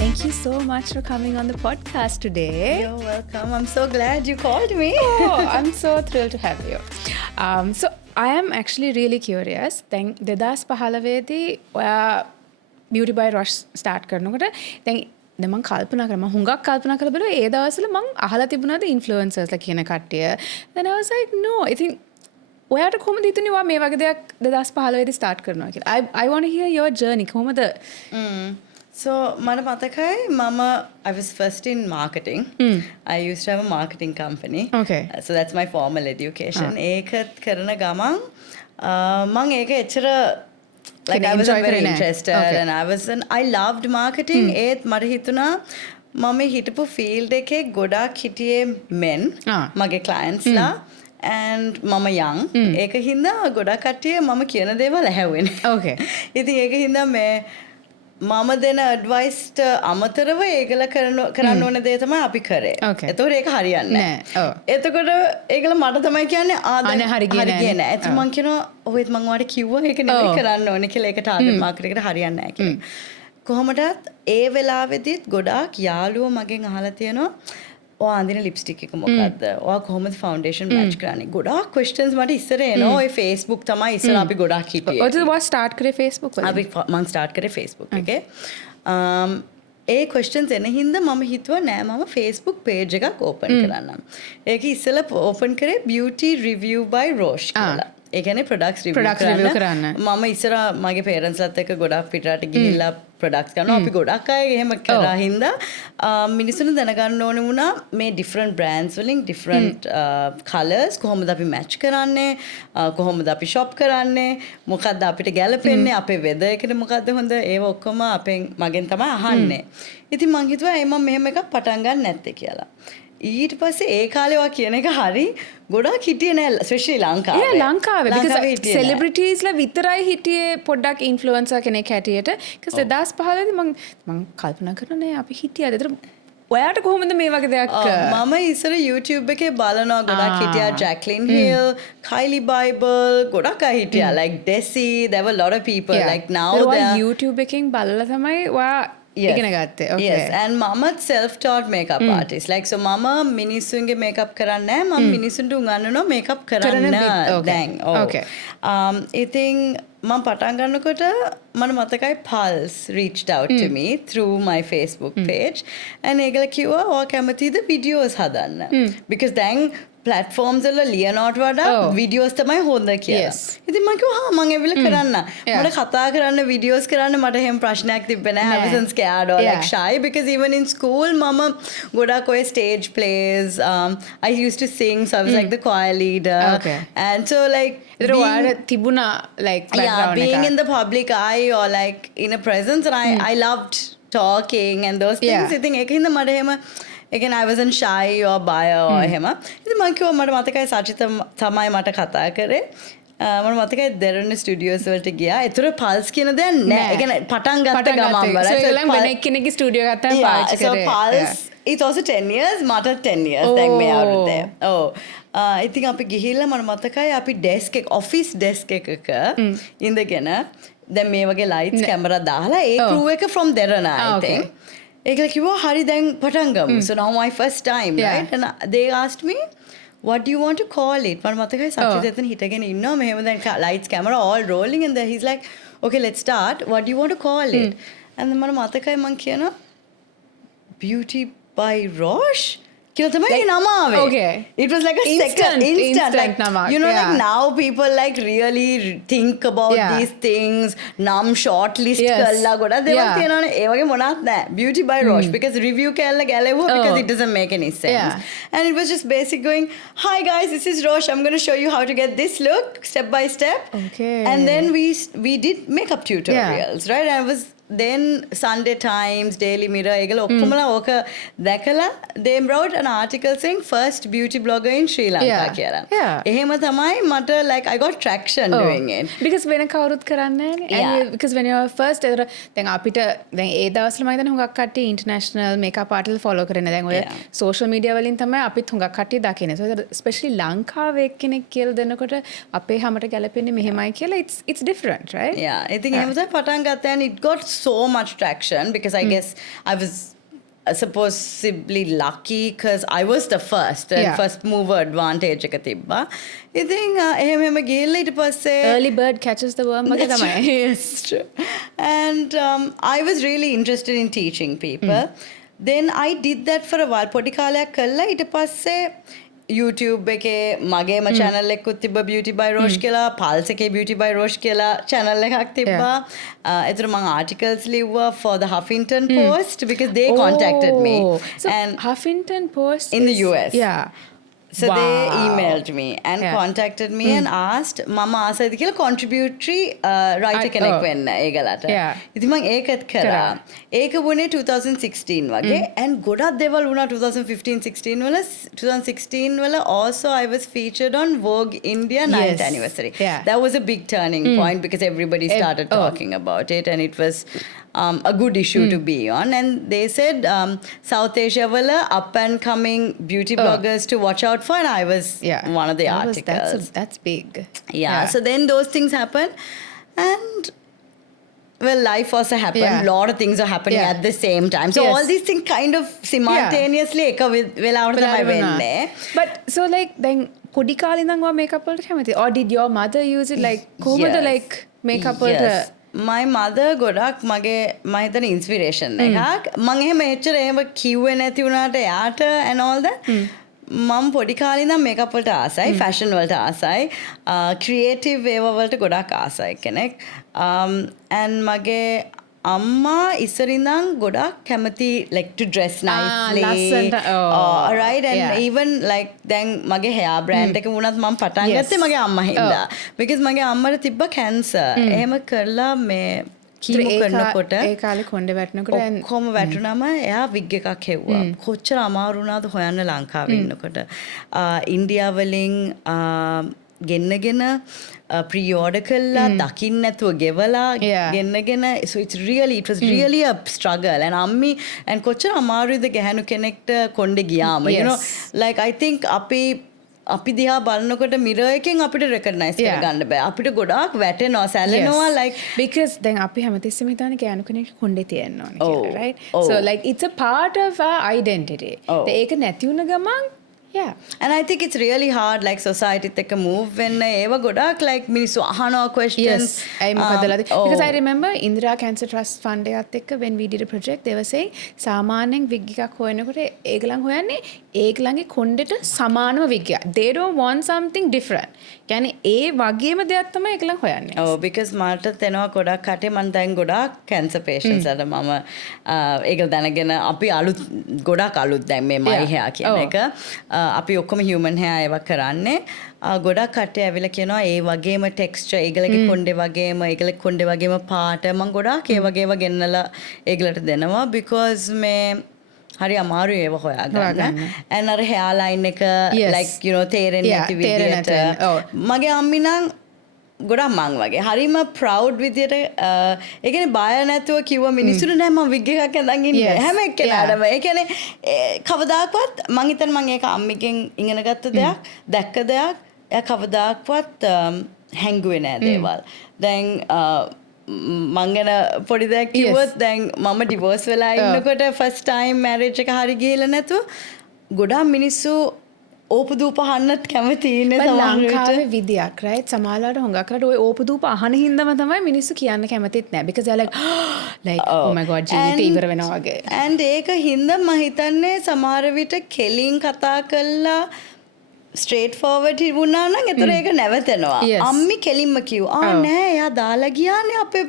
Thank you so much for coming on the podcast today. You're welcome. I'm so glad you called me. Oh, I'm so thrilled to have you. So I am actually really curious. දැන් 2015 දී ඔයා Beauty by Rosh start කරනකොට දැන් මම කල්පනා කරා මම හුඟක් කල්පනා කරලා බලුවා ඒ දවස්වල මම අහලා තිබුණාද ඉන්ෆ්ලුවෙන්සර්ස්ලා කියන කට්ටිය. Then I was like no, I think ඔයාට කොහොමද හිතුනේ ඔයා මේ වගේ දෙයක් 2015 දී start කරනවා කියලා. I want to hear your journey. කොහොමද? So මට මතකයි I was first in marketing. I used to have a marketing company. Okay. So that's my formal education. ඒකත් කරන ගමන් මම ඒක එච්චර like I wasn't very interested. Okay. And I loved marketing. ඒත් මට හිතුණා මම හිටපු field එකේ ගොඩාක් හිටියේ men මගේ clientsලා and මම young. ඒක හින්දා ගොඩාක් කට්ටිය මම කියන දේවල් ඇහුවේ. Okay. ඉතින් ඒක හින්දා මම දෙන ඇඩ්වයිස්ට අමතරව ඒගොල්ල කරන්න ඕන දේ තමයි අපි කරේ. එතකොට ඒක හරියන්නේ නැහැ. එතකොට ඒගොල්ල මට තමයි කියන්නේ අනේ හරි ගියේ නැහැ. එතකොට මම කියනවා ඔයත් මම ඔයාලට කිව්වා ඒක නෙවෙයි කරන්න ඕනේ කියලා. ඒක ටාගට් මාකට් එකට හරියන්නේ නැහැ කියලා. කොහොමදත් ඒ වෙලාවෙදිත් ගොඩාක් යාළුවෝ මගෙන් අහලා තියෙනවා ඔයා අඳින ලිප්ස්ටික් එක මොකද්ද? ඔයා කොහොමද ෆවුන්ඩේෂන් මැච් කරන්නේ? ගොඩාක් questions මට ඉස්සර එනවා. ඔය Facebook තමයි ඉස්සර අපි ගොඩාක් හිටියේ. ඔය start කරේ Facebook වලින්. අපි මම start කරේ Facebook එකේ. ඒ questions එන හින්දා මම හිතුවා නෑ මම Facebook page එකක් open කරන්නම්. ඒක ඉස්සෙල්ලා open කරේ beauty review by Rosh කියලා. ඒ කියන්නේ products review කරන්න. මම ඉස්සර මගේ parents ලත් එක්ක ගොඩාක් පිටරට ගිහිල්ලා products කරනවා. අපි ගොඩක් අය එහෙම කරා හින්දා මිනිස්සුන් දැනගන්න ඕනේ වුණා මේ different brands වලින් different colors කොහොමද අපි match කරන්නේ, කොහොමද අපි shop කරන්නේ, මොකද්ද අපිට ගැලපෙන්නේ, අපේ weather එකට මොකද්ද හොඳ, ඒව ඔක්කොම මගෙන් තමයි අහන්නේ. ඉතින් මං හිතුවා මම මෙහෙම එකක් පටන් ගන්න නැත්තේ කියලා. ඊට පස්සේ ඒ කාලේ වා කියන එක හරි ගොඩාක් හිටියේ නෑ especially ලංකාවේ. ලංකාවේ because celebrities විතරයි හිටියේ පොඩ්ඩක් influencer කෙනෙක් හැටියට. because 2015 දී මම කල්පනා කරනවා නෑ අපි හිටියද. ඒතර ඔයාට කොහොමද මේ වගේ දෙයක්? මම ඉස්සර YouTube එකේ බලනවා ගොඩක් හිටියා Jacqueline Hill, Kylie Bible ගොඩක් අය හිටියා like Desi, there were a lot of people like now they YouTube එකෙන් බලලා තමයි ඔයා ඉගෙන ගත්තේ. Okay. Yes, and mama self-taught makeup artist. Like so mama මිනිස්සුන්ගේ makeup කරන්නේ නැහැ. මම මිනිස්සුන්ට උගන්වනවා makeup කරන්න දැන්. Okay. ඉතින් මම පටන් ගන්නකොට මට මතකයි Pulse reached out to me through my Facebook page and ඒගොල්ලෝ කිව්වා ඔයා කැමතිද videos හදන්න? Because දැන් platforms වල ලියනවට වඩා videos තමයි හොඳ කියලා. ඉතින් මම කිව්වා මම ඒවිල කරන්න. මට කතා කරන්න videos කරන්න මට එහෙම ප්‍රශ්නයක් තිබ්බේ නැහැ. I wasn't scared or like shy because even in school මම ගොඩක් ඔය stage plays I used to sing so I was like the choir leader. And so like තිබුණා like background being in the public eye or like in a presence and I loved talking and those things. I think ඒකින්ද මට එහෙම again I wasn't shy or by or එහෙම. ඉතින් මම කිව්වා මට මතකයි සචිත තමයි මට කතා කරේ. මම මතකයි දෙරණ ස්ටුඩියෝස් වලට ගියා. ඒතර පල්ස් කියන දේ නැහැ. ඒ කියන්නේ පටන් ගත්ත ගමන් වල. So ඒගොල්ලන් වෙන කෙනෙක්ගේ ස්ටුඩියෝ ගත්තාම පාවිච්චි කරේ. So Pulse it also 10 years මට 10 years දැන් මේ අවුරුද්දේ. ඉතින් අපි ගිහිල්ලා මම මතකයි අපි ඩෙස්ක් එක ඔෆිස් ඩෙස්ක් එකක ඉඳගෙන දැන් මේ වගේ ලයිට්ස් කැමරා දාලා ඒ ක්‍රූ එක from දෙරණ I think. ඒකල කිව්වා හරි දැන් පටන් ගමු. So now my first time right and they asked me what do you want to call it? මම මතකයි සච්චිත එතන හිටගෙන ඉන්නවා මෙහෙම දැන් lights camera all rolling and then he's like okay let's start what do you want to call it? and මම මතකයි මම කියනවා Beauty by Rosh කියලා තමයි නම ආවේ. Okay. It was like a instant like නම. you know like now people like really think about these things නම් short list කරලා ගොඩක් දේවල් තියෙනවානේ. ඒ වගේ මොනවත් නැහැ. Beauty by Rosh because review කැල්ල ගැලෙවුවා because it doesn't make any sense. And it was just basic going hi guys this is Rosh I'm going to show you how to get this look step by step. Okay. And then we did makeup tutorials right and I was then Sunday Times, Daily Mirror, ඒගොල්ලෝ ඔක්කොමලා ඕක දැකලා they wrote an article saying first beauty blogger in Sri Lanka Yeah. කියලා. Yeah. එහෙම තමයි මට like I got traction doing it. because වෙන කවුරුත් කරන්නේ නැහැ Yeah. නේ. because when you are first දැන් අපිට දැන් ඒ දවස්වල මම හිතන්නේ හුඟක් කට්ටිය ඉන්ටර්නැෂනල් මේකප් ආර්ටිල් ෆලෝ කරන්නේ. දැන් ඔය Yeah. සෝෂල් මීඩියා වලින් තමයි අපිත් හුඟක් කට්ටිය දකින්නේ. so especially ලංකාවේ එක්කෙනෙක් කියලා දෙනකොට අපේ හැමට ගැලපෙන්නේ මෙහෙමයි කියලා it's different, right? Yeah, I think එහෙම තමයි පටන් ගත්තා and it got so much traction because I guess I was supposedly lucky because I was the first and Yeah. first mover advantage එක තිබ්බා. ඉතින් එහෙම ගිහිල්ලා ඊට පස්සේ early bird catches the worm වගේ That's තමයි. Yes, true. And I was really interested in teaching people. Then I did that for a while. පොඩි කාලයක් කළා ඊට පස්සේ YouTube එකේ මගේම channel එකකුත් තිබ්බා Beauty by Rosh කියලා, Pulse එකේ Beauty by Rosh කියලා channel එකක් තිබ්බා. ඒතර මම articles ලිව්වා for the Huffington Post because they contacted me. So And Huffington Post In the is- US. Yeah. so they Wow. emailed me and Yeah. contacted me and asked මම ආසයිද කියලා contributory writer කෙනෙක් oh. වෙන්න ඒගලට. Yeah. ඉතින් මම ඒකත් කරා. කරා. ඒක වුණේ 2016 වගේ and ගොඩක් දේවල් වුණා 2015-16 වල 2016 වල also I was featured on Vogue India 9th Yes. anniversary. Yeah. That was a big turning point because everybody started talking about it and it was a good issue to be on and they said South Asia wala up and coming beauty bloggers to watch out for and I was Yeah. one of the articles. That's big. Yeah, so then those things happen and well life also happened. Yeah. Lot of things are happening Yeah. at the same time. So Yes. all these things kind of simultaneously එක වෙලාවට තමයි වෙන්නේ. But so like then පොඩි කාලේ ඉඳන් ඔයා මේකප් වලට කැමතිද? Or did your mother use it like කොහොමද Yes. like මේකප් වලට? Yes. My mother ගොඩක් මගේ මම හිතන ඉන්ස්පිරේෂන් එකක්. මම එහෙම එච්චර එහෙම කිව්වේ නැති වුණාට එයාට and all that. මම පොඩි කාලේ ඉඳන් මේකප් වලට ආසයි, ෆැෂන් වලට ආසයි, ක්‍රියේටිව් ඒවා වලට ගොඩක් ආසයි කෙනෙක්. and මගේ අම්මා ඉස්සරින්දන් ගොඩක් කැමති like to dress nicely. ලස්සනට, oh, right and yeah. even like දැන් මගේ hair brand එක වුණත් මම පටන් Yes. ගත්තේ මගේ අම්මා හින්දා. because මගේ අම්මට තිබ්බ cancer. එහෙම කරලා මේ කීමෝ කරනකොට ඒ කාලේ කොණ්ඩේ වැටෙනකොට ඔක්කොම වැටුනම එයා විග් එකක් හෙව්වා. කොච්චර අමාරු වුණාද හොයන්න ලංකාවේ ඉන්නකොට. ඉන්දියා වලින් ගෙන්නගෙන pre-order කළා දකින්න නැතුව ගෙවලා Yeah. ගෙන්නගෙන so it was really a struggle and අම්මි and කොච්චර අමාරුයිද ගැහණු කෙනෙක්ට කොණ්ඩේ ගියාම you know Yes. like I think අපි දිහා බලනකොට mirror එකෙන් අපිට recognize Yeah. කරගන්න බෑ අපිට ගොඩාක් වැටෙනවා සැලෙනවා like because දැන් අපි හැමතිස්සෙම හිතන්නේ ගෑනු කෙනෙක් කොණ්ඩේ තියෙන්න ඕනේ Oh. කියලා, right? Oh. So like it's a part of our identity. Oh. ඒක නැති වුණ ගමන් yeah. And I think it's really hard like society එක move වෙන්න ඒව ගොඩාක් like මිනිස්සු අහනවා questions. Yes, I remember oh. because I remember Indira Cancer Trust Fund එකත් එක්ක when we did a project they were saying සාමාන්‍යයෙන් wig එකක් හොයනකොට ඒගොල්ලන් හොයන්නේ ඒගොල්ලන්ගේ කොණ්ඩෙට සමානම wig එකක්. They don't want something different. කියන්නේ ඒ වගේම දෙයක් තමයි ඒගොල්ලන් හොයන්නේ. Oh, because මට තෙනවා ගොඩක් කටේ මම දැන් ගොඩාක් cancer patients අර මම ඒක දැනගෙන අපි අලුත් ගොඩාක් අලුත් දැන් මේ my Yeah. hair කියන Oh. එක අපි ඔක්කොම human hair ඒවා කරන්නේ ගොඩක් කට්ටිය ඇවිල්ලා කියනවා ඒ වගේම texture ඒගලගේ කොණ්ඩේ වගේම ඒගලගේ කොණ්ඩේ වගේම පාට මම ගොඩාක් ඒ වගේව ගෙන්නලා ඒගලට දෙනවා because මේ හරි අමාරු ඒව හොයාගන්න හොයාගන්න. and අර hair line එක Yes. like you know තේරෙන්නේ Yeah, නැති තේරෙන්නේ විදියට නැති. Oh. මගේ අම්මි නම් ගොඩක් මං වගේ හරිම ප්‍රවුඩ් විදියට ඒ කියන්නේ බය නැතුව කිව්ව මිනිස්සුන්ට නෑ මම විග් එකක් ඇඳන් ඉන්නේ Yes. හැම එක්කෙනාටම ඒ කියන්නේ කවදාකවත් මං හිතන්නේ මං ඒක අම්මිගෙන් ඉගෙන ගත්ත දෙයක් දැක්ක දෙයක් එයා කවදාකවත් හැංගුවේ නෑ දේවල් දැන් මං ගැන පොඩි දෙයක් කිව්වොත් දැන් මම ඩිවෝර්ස් වෙලා ඉන්නකොට ෆස්ට් ටයිම් මැරේජ් එක හරි ගිහලා නැතුව ගොඩාක් මිනිස්සු ඕපදූප අහන්නත් කැමති ඉන්නේ ලංකාවේ විදියක් right සමහරවිට හොඟකට ඔය ඕපදූප අහන හින්දාම තමයි මිනිස්සු කියන්න කැමතිත් නැහැ because they are like oh my god ජීවිතේ ඉවර වෙනවා වගේ and ඒක හින්දා මම හිතන්නේ සමහර විට කෙලින් කතා කළා straight forward වුණා නම් ඒතර ඒක නැවතෙනවා Yes. අම්මි කෙලින්ම කිව්වා නෑ එයා දාලා ගියානේ අපේ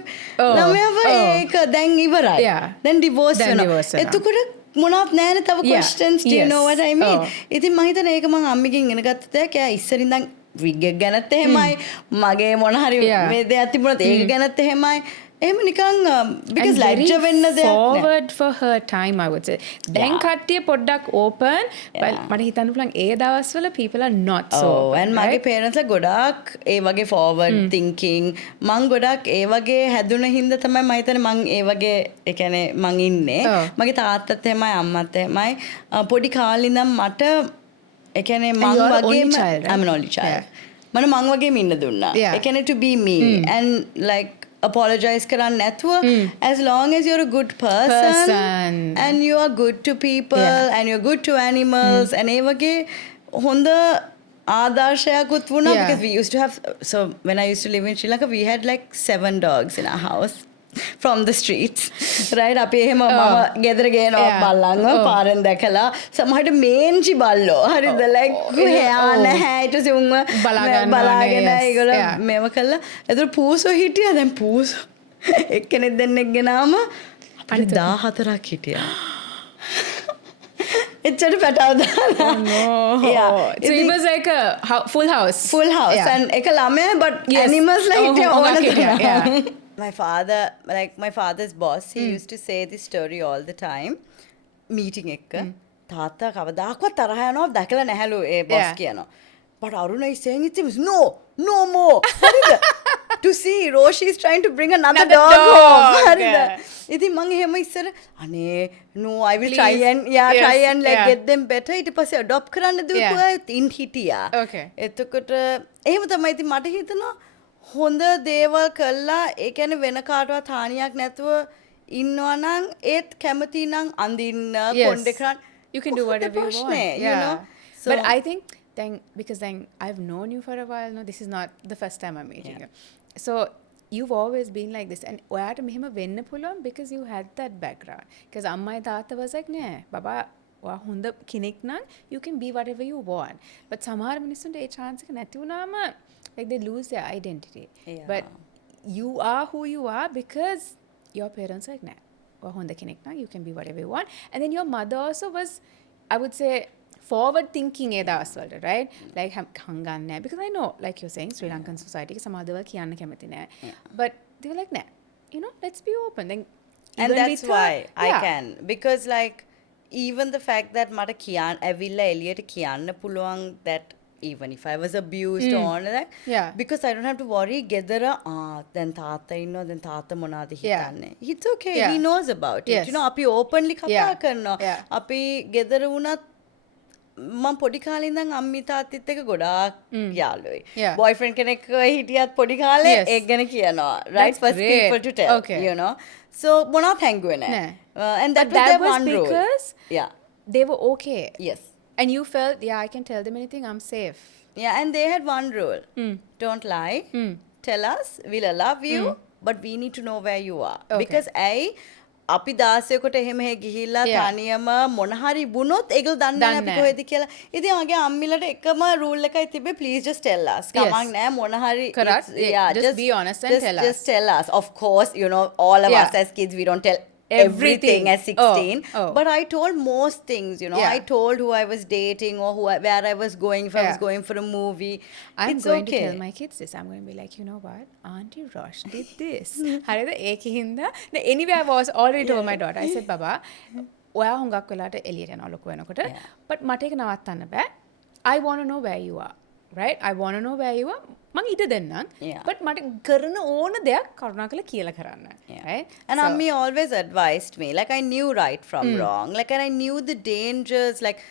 ළමයව ඒක දැන් ඉවරයි Yeah. දැන් ඩිවෝර්ස් දැන් වෙනවා divorce වෙනවා. එතකොට මොනවත් නෑනේ තව Yeah. questions do you Yes. know what I mean Oh. ඉතින් මම හිතන්නේ ඒක මම අම්මිගෙන් ඉගෙන ගත්ත දෙයක් එයා ඉස්සරින් ඉඳන් wig එක ගැනත් එහෙමයි මගේ මොන හරි Yeah. මේ දෙයක් තිබුණත් ඒක ගැනත් එහෙමයි එහෙම නිකන් because And very ලැජ්ජ වෙන්න දෙයක් නෑ. forward for her time, I would say. දැන් Yeah. කට්ටිය පොඩ්ඩක් open, but Yeah. මට හිතන්න පුළුවන් ඒ දවස්වල people are not so open, and මගේ right? parents ගොඩාක් ඒ වගේ forward thinking මං ගොඩක් ඒ වගේ හැදුන හින්දා තමයි මම හිතන්නේ මං ඒ වගේ ඒ කියන්නේ මං ඉන්නේ. Oh. මගේ තාත්තත් එහෙමයි අම්මත් එහෙමයි. පොඩි කාලේ ඉඳන් මට ඒ කියන්නේ මං you are only වගේම child, right? I'm an only child. මම මං වගේම ඉන්න දුන්නා. Yeah. ඒ කියන්නේ to be me and like apologize කරන්න නැතුව as long as you're a good person. And you are good to people and you're good to animals and ඒ වගේ හොඳ ආදර්ශයකුත් වුණා Yeah. because we used to have so when I used to live in Sri Lanka we had like 7 dogs in our house from the streets right අපි එහෙම මම ගෙදර ගේනවා Yeah. බල්ලන්ව පාරෙන් දැකලා සමහරට මේන්චි බල්ලෝ හරිද like හෑ නැහැ ඊට පස්සේ උන්ව බලාගෙන ඒගොල්ලෝ මේව කළා ඒතර පූසෝ හිටියා දැන් පූසෝ එක්කෙනෙක් දෙන්නෙක් ගෙනාම අපිට 14ක් හිටියා එච්චර පැටව දාලා No. Yeah. So it was like a full house. full house Yeah. and එක ළමයා but Yes. animals like හිටියා Oh, ඕන okay, තරම්. yeah. my father's boss he used to say this story all the time meeting එක තාත්තා කවදාකවත් තරහ යනවා දැකලා නැහැලු ඒ boss Yeah. කියනවා but Aruna is saying it seems no more හරිද to see Roshi is trying to bring another dog home හරිද ඉතින් මං එහෙම ඉස්සර අනේ no I will try Please. and Yes. try and like Yeah. get them better ඊට පස්සේ adopt කරන්න දීපු Yeah. අය ඉන් හිටියා Okay. එතකොට එහෙම තමයි ඉතින් මට හිතෙනවා හොඳ දේවල් කළා ඒ කියන්නේ වෙන කාටවත් හානියක් නැතුව ඉන්නවා නම් ඒත් කැමති නම් අඳින්න කොණ්ඩේ කරන්න You can do මොකද whatever you want. ප්‍රශ්නේ, you know? So- But I think because I've known you for a while. No, this is not the first time I'm meeting you. So you've always been like this. And ඔයාට මෙහෙම වෙන්න පුළුවන් because you had that background. Because අම්මයි තාත්තා was like නෑ බබා ඔයා හොඳ කෙනෙක් නම් you can be whatever you want. But සමහර මිනිස්සුන්ට ඒ chance එක නැති වුණාම like they lose their identity. Yeah. But you are who you are because your parents are like nah ඔයා හොඳ කෙනෙක් නම් you can be whatever you want. And then your mother also was, I would say, forward thinking ඒ දවස්වලට, right? Like හංගන්නේ නැහැ. Because I know, like you're saying, Sri Lankan society එක සමහර දේවල් කියන්න කැමති නැහැ. But they were like nah, you know, let's be open. Then and even that's with her- why I yeah. can because like even the fact that මට කියන්න ඇවිල්ලා එළියට කියන්න පුළුවන් that even if I was abused or all that Yeah. because I don't have to worry ගෙදර දැන් තාත්තා ඉන්නවා දැන් තාත්තා මොනවද හිතන්නේ it's okay Yeah. he knows about it Yes. you know අපි openly කතා Yeah. කරනවා Yeah. අපි ගෙදර වුණත් මම පොඩි කාලේ ඉඳන් අම්මි තාත්තිත් එක්ක ගොඩාක් යාළුවයි Yeah. boyfriend කෙනෙක් හිටියත් පොඩි කාලේ Yes. ඒක ගැන කියනවා right That's first great. people to tell Okay. you know so මොනවත් හැංගුවේ නෑ. නැහැ and that But was that their was one rule because yeah they were okay. yes And you felt, yeah, I can tell them anything, I'm safe. yeah and they had one rule don't lie tell us we'll love you but we need to know where you are Okay. because අපි 16කට එහෙම ගිහිල්ලා Yeah. තනියම මොන හරි වුණොත් ඒගොල්ලෝ දන්නේ නැහැ අපි දන්නේ කොහෙද කියලා. ඉතින් මගේ අම්මිලට එකම රූල් එකයි තිබ්බේ please just tell us. Yes. කමක් නැහැ මොන හරි Correct. yeah Just be honest and tell us. Just tell us. Of course, you know all of Yeah. us as kids we don't tell Everything. everything at 16 Oh. but I told most things you know Yeah. I told who I was dating or where I was going if I was Yeah. going for a movie I'm it's going okay to tell my kids this. I'm going to be like, you know what? Auntie Rosh did this. හරිද? ඒකින්ද anyway I was already told my daughter. I said, Baba, ඔයා හුඟක් වෙලාට එළියට යනවා ලොකු වෙනකොට. Yeah. But මට ඒක නවත්තන්න බෑ. I want to know where you are. Right? I want to know where you are. මං ඉඩ දෙන්නම්. Yeah. But මට කරන ඕන දෙයක් කරුණාකරලා කියලා කරන්න. Yeah. Right? And So- Ammi always advised me. Like I knew right from wrong. Like and I knew the dangers. Like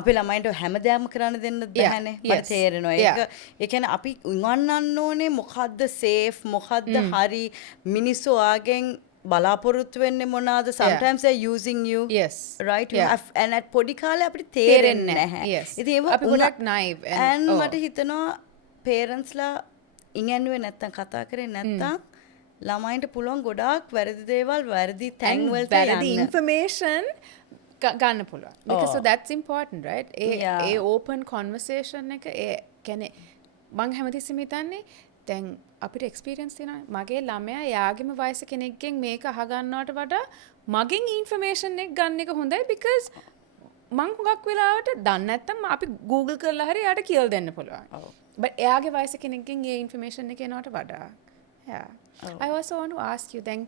අපේ ළමයින්ට හැමදේම කරන්න දෙන්න බැහැනේ. මට yes. තේරෙනවා. Yeah. ඒ කියන්නේ අපි උගන්වන්න ඕනේ මොකද්ද safe මොකද්ද හරි මිනිස්සු ආගෙන් බලාපොරොත්තු වෙන්නේ මොනවාද sometimes they're using you Yes. right you Yeah. have and at පොඩි කාලේ අපිට තේරෙන්නේ නැහැ. Yes. ඉතින් ඒව අපි ගොඩක් naive and- and oh. මට හිතෙනවා පේරන්ට්ස්ලා ඉගෙනුවේ නැත්තම් කතා කරේ නැත්තම් ළමයින්ට පුළුවන් ගොඩාක් වැරදි දේවල් වැරදි තැන් And වලට වැරදි යන්න. information ගන්න පුළුවන්. Because so Oh. that's important, right? Yeah. A open conversation එක ඒ කියන්නේ මං හැමතිස්සෙම හිතන්නේ දැන් අපිට experience තියෙනවා. මගේ ළමයා යාගෙම වයස කෙනෙක්ගෙන් මේක අහගන්නවට වඩා මගෙන් information එක ගන්න එක හොඳයි because මං හුඟක් වෙලාවට දන්නේ නැත්තම් අපි Google කරලා හරි යාට කියලා දෙන්න පුළුවන්. ඔව්. but එයාගේ වයස කෙනෙක්ගෙන් ඒ information එක එනවට වඩා Yeah. Oh. I also want to ask you then,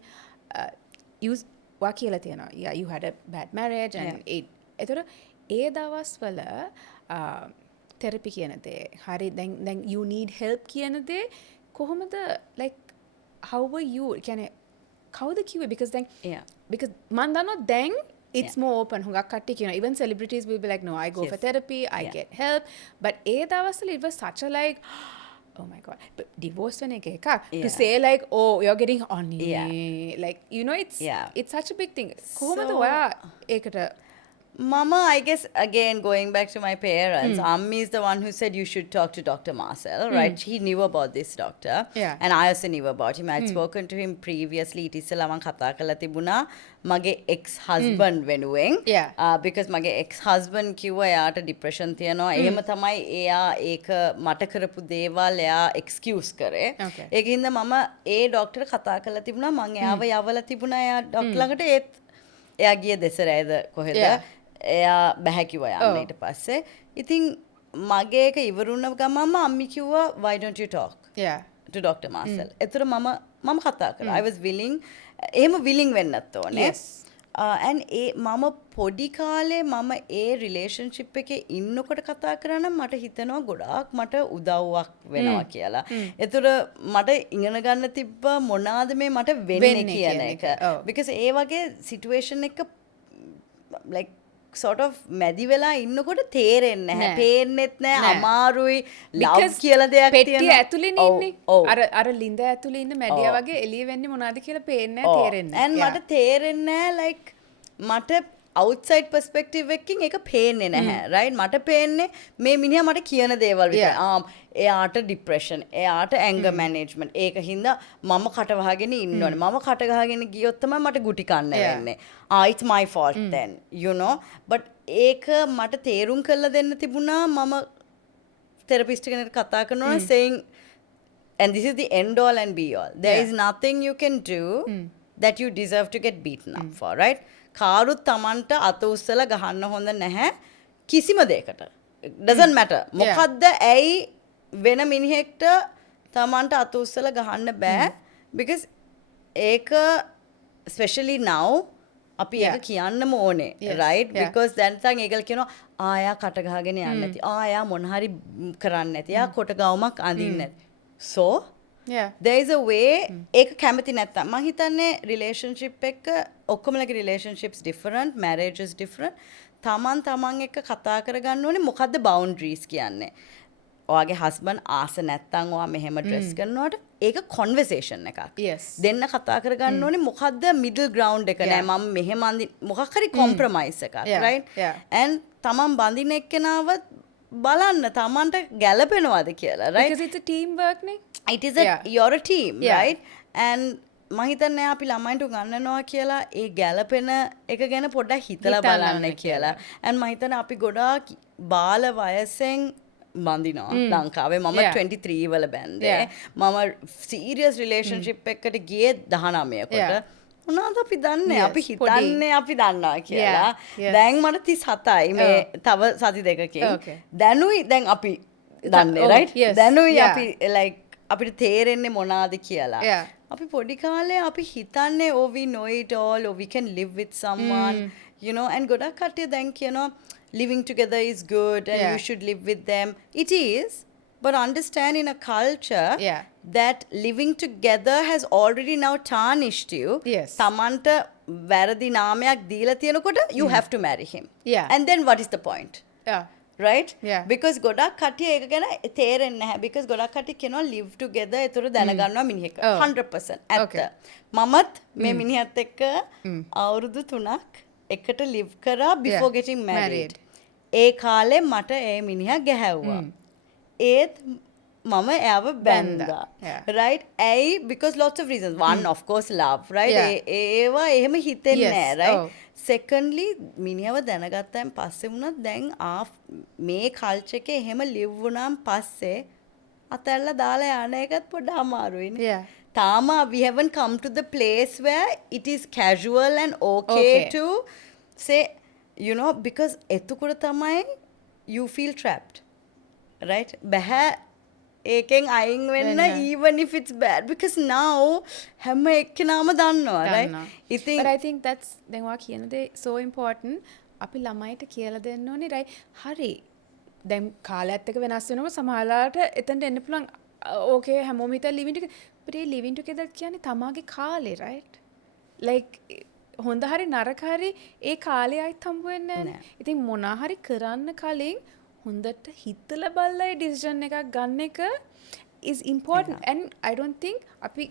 you වා කියලා තියෙනවා. Yeah, you had a bad marriage and Yeah. it එතකොට ඒ දවස්වල තෙරපි කියන දේ හරි දැන් you need help කියන දේ කොහොමද like how were you කියන්නේ කවුද කිව්වේ because then Yeah. because මන් දන්නවා දැන් it's Yeah. more open හුඟක් කට්ටිය කියනවා even celebrities will be like no I go for Yes. therapy I Yeah. get help but ඒ දවස්වල it was such a like oh my god but divorce when to Yeah. say like oh you're getting on Yeah. like you know Yeah. it's such a big thing කොහොමද So- ඔයා ඒකට Mama, I guess again going back to my parents, Ammi is the one who said you should talk to Dr. Marcel, right? He knew about this doctor, Yeah. and I also knew about him. I'd spoken to him previously. It is man kata kala tibuna mage ex-husband වෙනුවෙන්. Yeah. Because mage ex-husband කිව්වා එයාට depression තියෙනවා. එහෙම තමයි එයා ඒක මට කරපු දේවල් එයා excuse කරේ. Okay. ඒකින්ද මම ඒ ડોක්ටර් කතා කරලා තිබුණා. මං එයාව යවලා තිබුණා එයා ડોක්ටර් ළඟට ඒත් එයා ගිය දෙසරෑද කොහෙද Yeah. එයා බැහැ කිව්වා යන්න Oh. ඊට පස්සේ ඉතින් මගේ එක ඉවරුණ ගමන්ම අම්මි කිව්වා why don't you talk yeah to Dr. Marcel. එතකොට මම කතා කරා. I was willing. එහෙම willing වෙන්නත් ඕනේ. Yes. and මම පොඩි කාලේ මම ඒ රිලේෂන්ෂිප් එකේ ඉන්නකොට කතා කරා නම් මට හිතෙනවා ගොඩාක් මට උදව්වක් වෙනවා කියලා. එතකොට මට ඉගෙන ගන්න තිබ්බ මොනවාද මේ මට වෙන්නේ වෙන්නේ කියන කියන එක. එක. Oh. because ඒ වගේ සිටුේෂන් එක like sort of මැදි වෙලා ඉන්නකොට තේරෙන්නේ නැහැ. නෑ. පේන්නෙත් නැහැ. නෑ. අමාරුයි. love Because කියලා දෙයක් පෙට්ටිය තියෙනවා. ඇතුලේ ඔව්, ඉන්නේ ඔව්. අර ලිඳ ඇතුලේ ඉන්න මැඩියා ඔව්. වගේ එළිය වෙන්නේ මොනවද කියලා පේන්නේ Oh, නැහැ තේරෙන්නේ and නැහැ. මට තේරෙන්නේ නැහැ like මට outside perspective එකකින් ඒක පේන්නේ නැහැ right මට පේන්නේ මේ මිනිහා මට කියන දේවල් විතරයි Yeah. එයාට depression එයාට anger management ඒක හින්දා මම කට වහගෙන ඉන්න ඕනේ මම කට ගහගෙන ගියොත් තමයි මට ගුටි කන්න Yeah. වෙන්නේ it's my fault then you know but ඒක මට තේරුම් කරලා දෙන්න තිබුණා මම therapist කෙනෙක්ට කතා කරනවා saying and this is the end all and be all there Yeah. is nothing you can do that you deserve to get beaten up for right කාරුත් Tamanට අත උස්සලා ගහන්න හොඳ නැහැ කිසිම දෙයකට doesn't matter මොකද්ද ඇයි වෙන මිනිහෙක්ට Tamanට අත උස්සලා ගහන්න බෑ because ඒක especially now අපි ඒක කියන්නම ඕනේ Yes. right Yeah. because දැන් තන් ඒගොල්ලෝ කියනවා ආයා කට ගහගෙන යන්නේ නැති ආයා මොන හරි කරන්නේ නැති ආ කොට ගවමක් අඳින්නේ නැති so yeah there is a way ඒක කැමති නැත්තම් මම හිතන්නේ relationship එක ඔක්කොමලගේ relationships different marriage is different තමන් එක්ක කතා කරගන්න ඕනේ මොකද්ද boundaries කියන්නේ ඔයාගේ husband ආස නැත්තම් ඔයා මෙහෙම dress කරනකොට ඒක conversation එකක් Yes. දෙන්න කතා කරගන්න ඕනේ මොකද්ද middle ground එක නෑ Yeah. මම මෙහෙම මොකක් හරි compromise එකක් Yeah. right Yeah. and තමන් බඳින එක්කෙනාව බලන්න තමන්ට ගැළපෙනවද කියලා right because it's a teamwork නේ it is a Yeah. you're a team Yeah. right and මම හිතන්නේ අපි ළමයින්ට උගන්වනවා කියලා ඒ ගැළපෙන එක ගැන පොඩ්ඩක් හිතලා හිතන්න බලන්න ඕනේ කියලා and මම හිතන්නේ අපි ගොඩාක් බාල වයසෙන් බඳිනවා ලංකාවේ මම Yeah. 23 වල බැන්දේ Yeah. මම serious relationship එකකට ගියේ 19 කොට Yeah. මොනවද අපි දන්නේ Yes, අපි පොඩි. හිතන්නේ අපි දන්නවා කියලා Yeah. Yes. දැන් මට 37යි මේ තව සති දෙකකින් Okay. දැනුයි දැන් අපි දන්නේ Oh, right yes. දැනුයි Yeah. අපි like අපිට තේරෙන්නේ මොනවාද කියලා Yeah. අපි පොඩි කාලේ අපි හිතන්නේ oh we know it all or we can live with someone you know and ගොඩක් කට්ටිය දැන් කියනවා living together is good and Yeah. you should live with them it is but understand in a culture Yeah. that living together has already now tarnished you Yes. තමන්ට වැරදි නාමයක් දීලා තියෙනකොට you have to marry him Yeah. and then what is the point yeah right Yeah. because ගොඩක් කට්ටිය ඒක ගැන තේරෙන්නේ නැහැ because ගොඩක් කට්ටිය කියනවා live together ඒතර දැනගන්නවා මිනිහෙක් Oh. 100% ඇත්ත Okay. මමත් මේ මිනිහත් එක්ක අවුරුදු 3ක් එකට live කරා before Yeah. getting married Married. ඒ කාලේ මට ඒ මිනිහා ගැහැව්වා ඒත් මම එයාව බැන්දා Yeah. right ඇයි because lots of reasons one of course love right Yeah. ඒවා එහෙම හිතෙන්නේ Yes. නැහැ right Oh. secondly මිනිහව දැනගත්තයින් පස්සේ වුණත් දැන් මේ කල්චර් එකේ එහෙම live වුණාන් පස්සේ අතැල්ලා දාලා යන එකත් පොඩ්ඩක් අමාරුයිනේ Yeah. තාම we haven't come to the place where it is casual and okay, Okay. to say you know because එතකොට තමයි you feel trapped right බෑ ඒකෙන් අයින් වෙන්න even if it's bad because now හැම එක්කෙනාම දන්නවා right ඉතින් but I think that's දැන් ඔයා කියන දේ so important අපි ළමයිට කියලා දෙන්න ඕනේ right හරි දැන් කාලයත් එක්ක වෙනස් වෙනකොට සමහරලාට එතනට එන්න පුළුවන් okay හැමෝම හිතා living together but A living together කියන්නේ තමාගේ කාලේ right like හොඳ හරි නරක හරි ඒ කාලේ ආයිත් හම්බ වෙන්නේ නැහැ ඉතින් මොනා හරි කරන්න කලින් හොඳට හිතලා බලලා ඒ ඩිසිෂන් එකක් ගන්න එක is important and I don't think අපි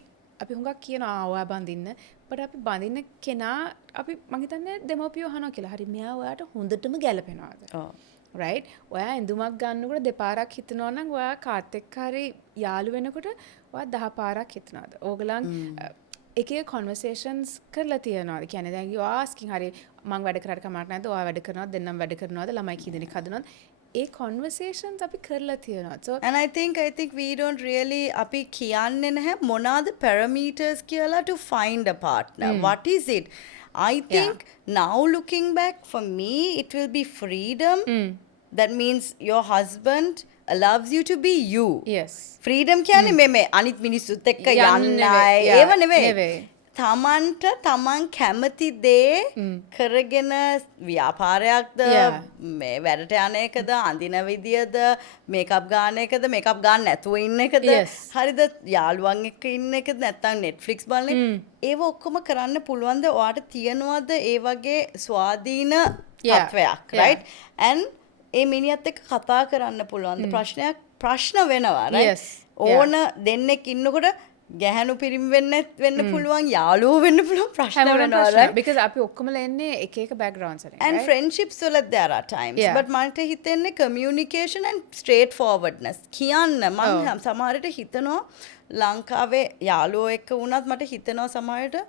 හුඟක් කියනවා ඔයා බඳින්න but අපි බඳින්න කෙනා අපි මං හිතන්නේ දෙමව්පියෝ අහනවා කියලා. හරි මෙයා ඔයාට හොඳටම ගැලපෙනවද? right? ඔයා ඇඳුමක් ගන්නකොට දෙපාරක් හිතනවා නම් ඔයා කාත් එක්ක හරි යාළු වෙනකොට ඔයා 10 පාරක් හිතනවාද? ඕගලන් එක එක conversations කරලා තියනවාද? කියන්නේ දැන් you asking හරි මං වැඩ කරාට කමක් නැද්ද? ඔයා වැඩ කරනවද? දෙන්නම වැඩ කරනවද? ළමයි කී දෙනෙක් හදනවද? ඒ conversations අපි කරලා තියෙනවා. So and I think we don't really අපි කියන්නේ නැහැ මොනවාද parameters කියලා to find a partner. What is it? I think now looking back for me it will be freedom. That means your husband allows you to be you. Yes. Freedom කියන්නේ මේ අනිත් මිනිස්සුත් එක්ක යන්නයි ඒව නෙවෙයි. තමන්ට තමන් කැමති දේ කරගෙන ව්‍යාපාරයක්ද මේ වැඩට යන එකද අඳින විදියද මේකප් ගන්න එකද මේකප් ගන්න නැතුව ඉන්න එකද හරිද යාළුවන් එක්ක ඉන්න එකද නැත්නම් Netflix බලන ඒව ඔක්කොම කරන්න පුළුවන්ද ඔයාට තියනවද ඒ වගේ ස්වාධීන තත්වයක් right and ඒ මිනිහත් එක්ක කතා කරන්න පුළුවන්ද ප්‍රශ්න වෙනවා right ඕන දෙන්නෙක් ඉන්නකොට ගැහණු පිරිම් වෙන්න පුළුවන් යාළුවෝ වෙන්න පුළුවන් ප්‍රශ්න වෙනවා right because අපි ඔක්කොමලා එන්නේ එක එක backgrounds වලින් and friendships වල there are times but මට හිතෙන්නේ communication and straightforwardness කියන්න මම සමහරට හිතනවා ලංකාවේ යාළුවෝ එක්ක වුණත් මට හිතෙනවා සමහරට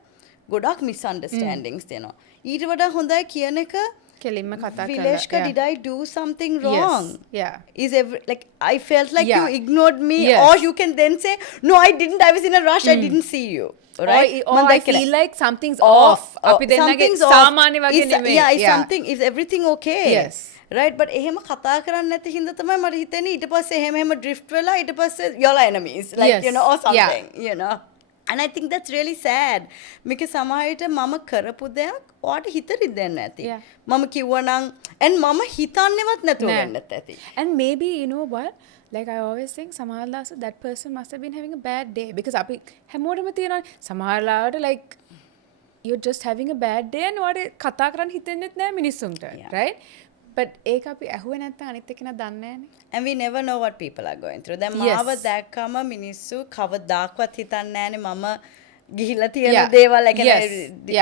ගොඩක් misunderstandings තියෙනවා ඊට වඩා හොඳයි කියන එක කෙලින්ම කතා කරලා Vileshka did I do something wrong yeah like I felt like you ignored me or you can then say no I didn't I was in a rush I didn't see you right or I feel like something's off අපි දෙන්නගේ සාමාන්‍ය වගේ නෙමෙයි is something is everything okay yes right but එහෙම කතා කරන්නේ නැති හින්දා තමයි මට හිතෙන්නේ ඊට පස්සේ එහෙම drift වෙලා ඊට පස්සේ y'all enemies like you know or something you know and I think that's really sad because සමහරවිට මම කරපු දෙයක් ඔයාට හිතරිද්දෙන්නේ නැති මම කිව්වනම් and මම හිතන්නේවත් නැතුව වෙන්නත් ඇති and maybe you know what like I always think සමහරලාස that person must have been having a bad day because අපි හැමෝටම තියෙනවා සමහරලාට like you're just having a bad day and ඔයාට කතා කරන්න හිතෙන්නෙත් නැහැ මිනිස්සුන්ට right but ඒක අපි ඇහුවේ නැත්නම් අනිත් එක්කෙනා දන්නේ නැහනේ and we never know what people are going through දැන් මාව දැක්කම මිනිස්සු කවදාක්වත් හිතන්නේ නැහනේ මම ගිහිලා තියෙන දේවල්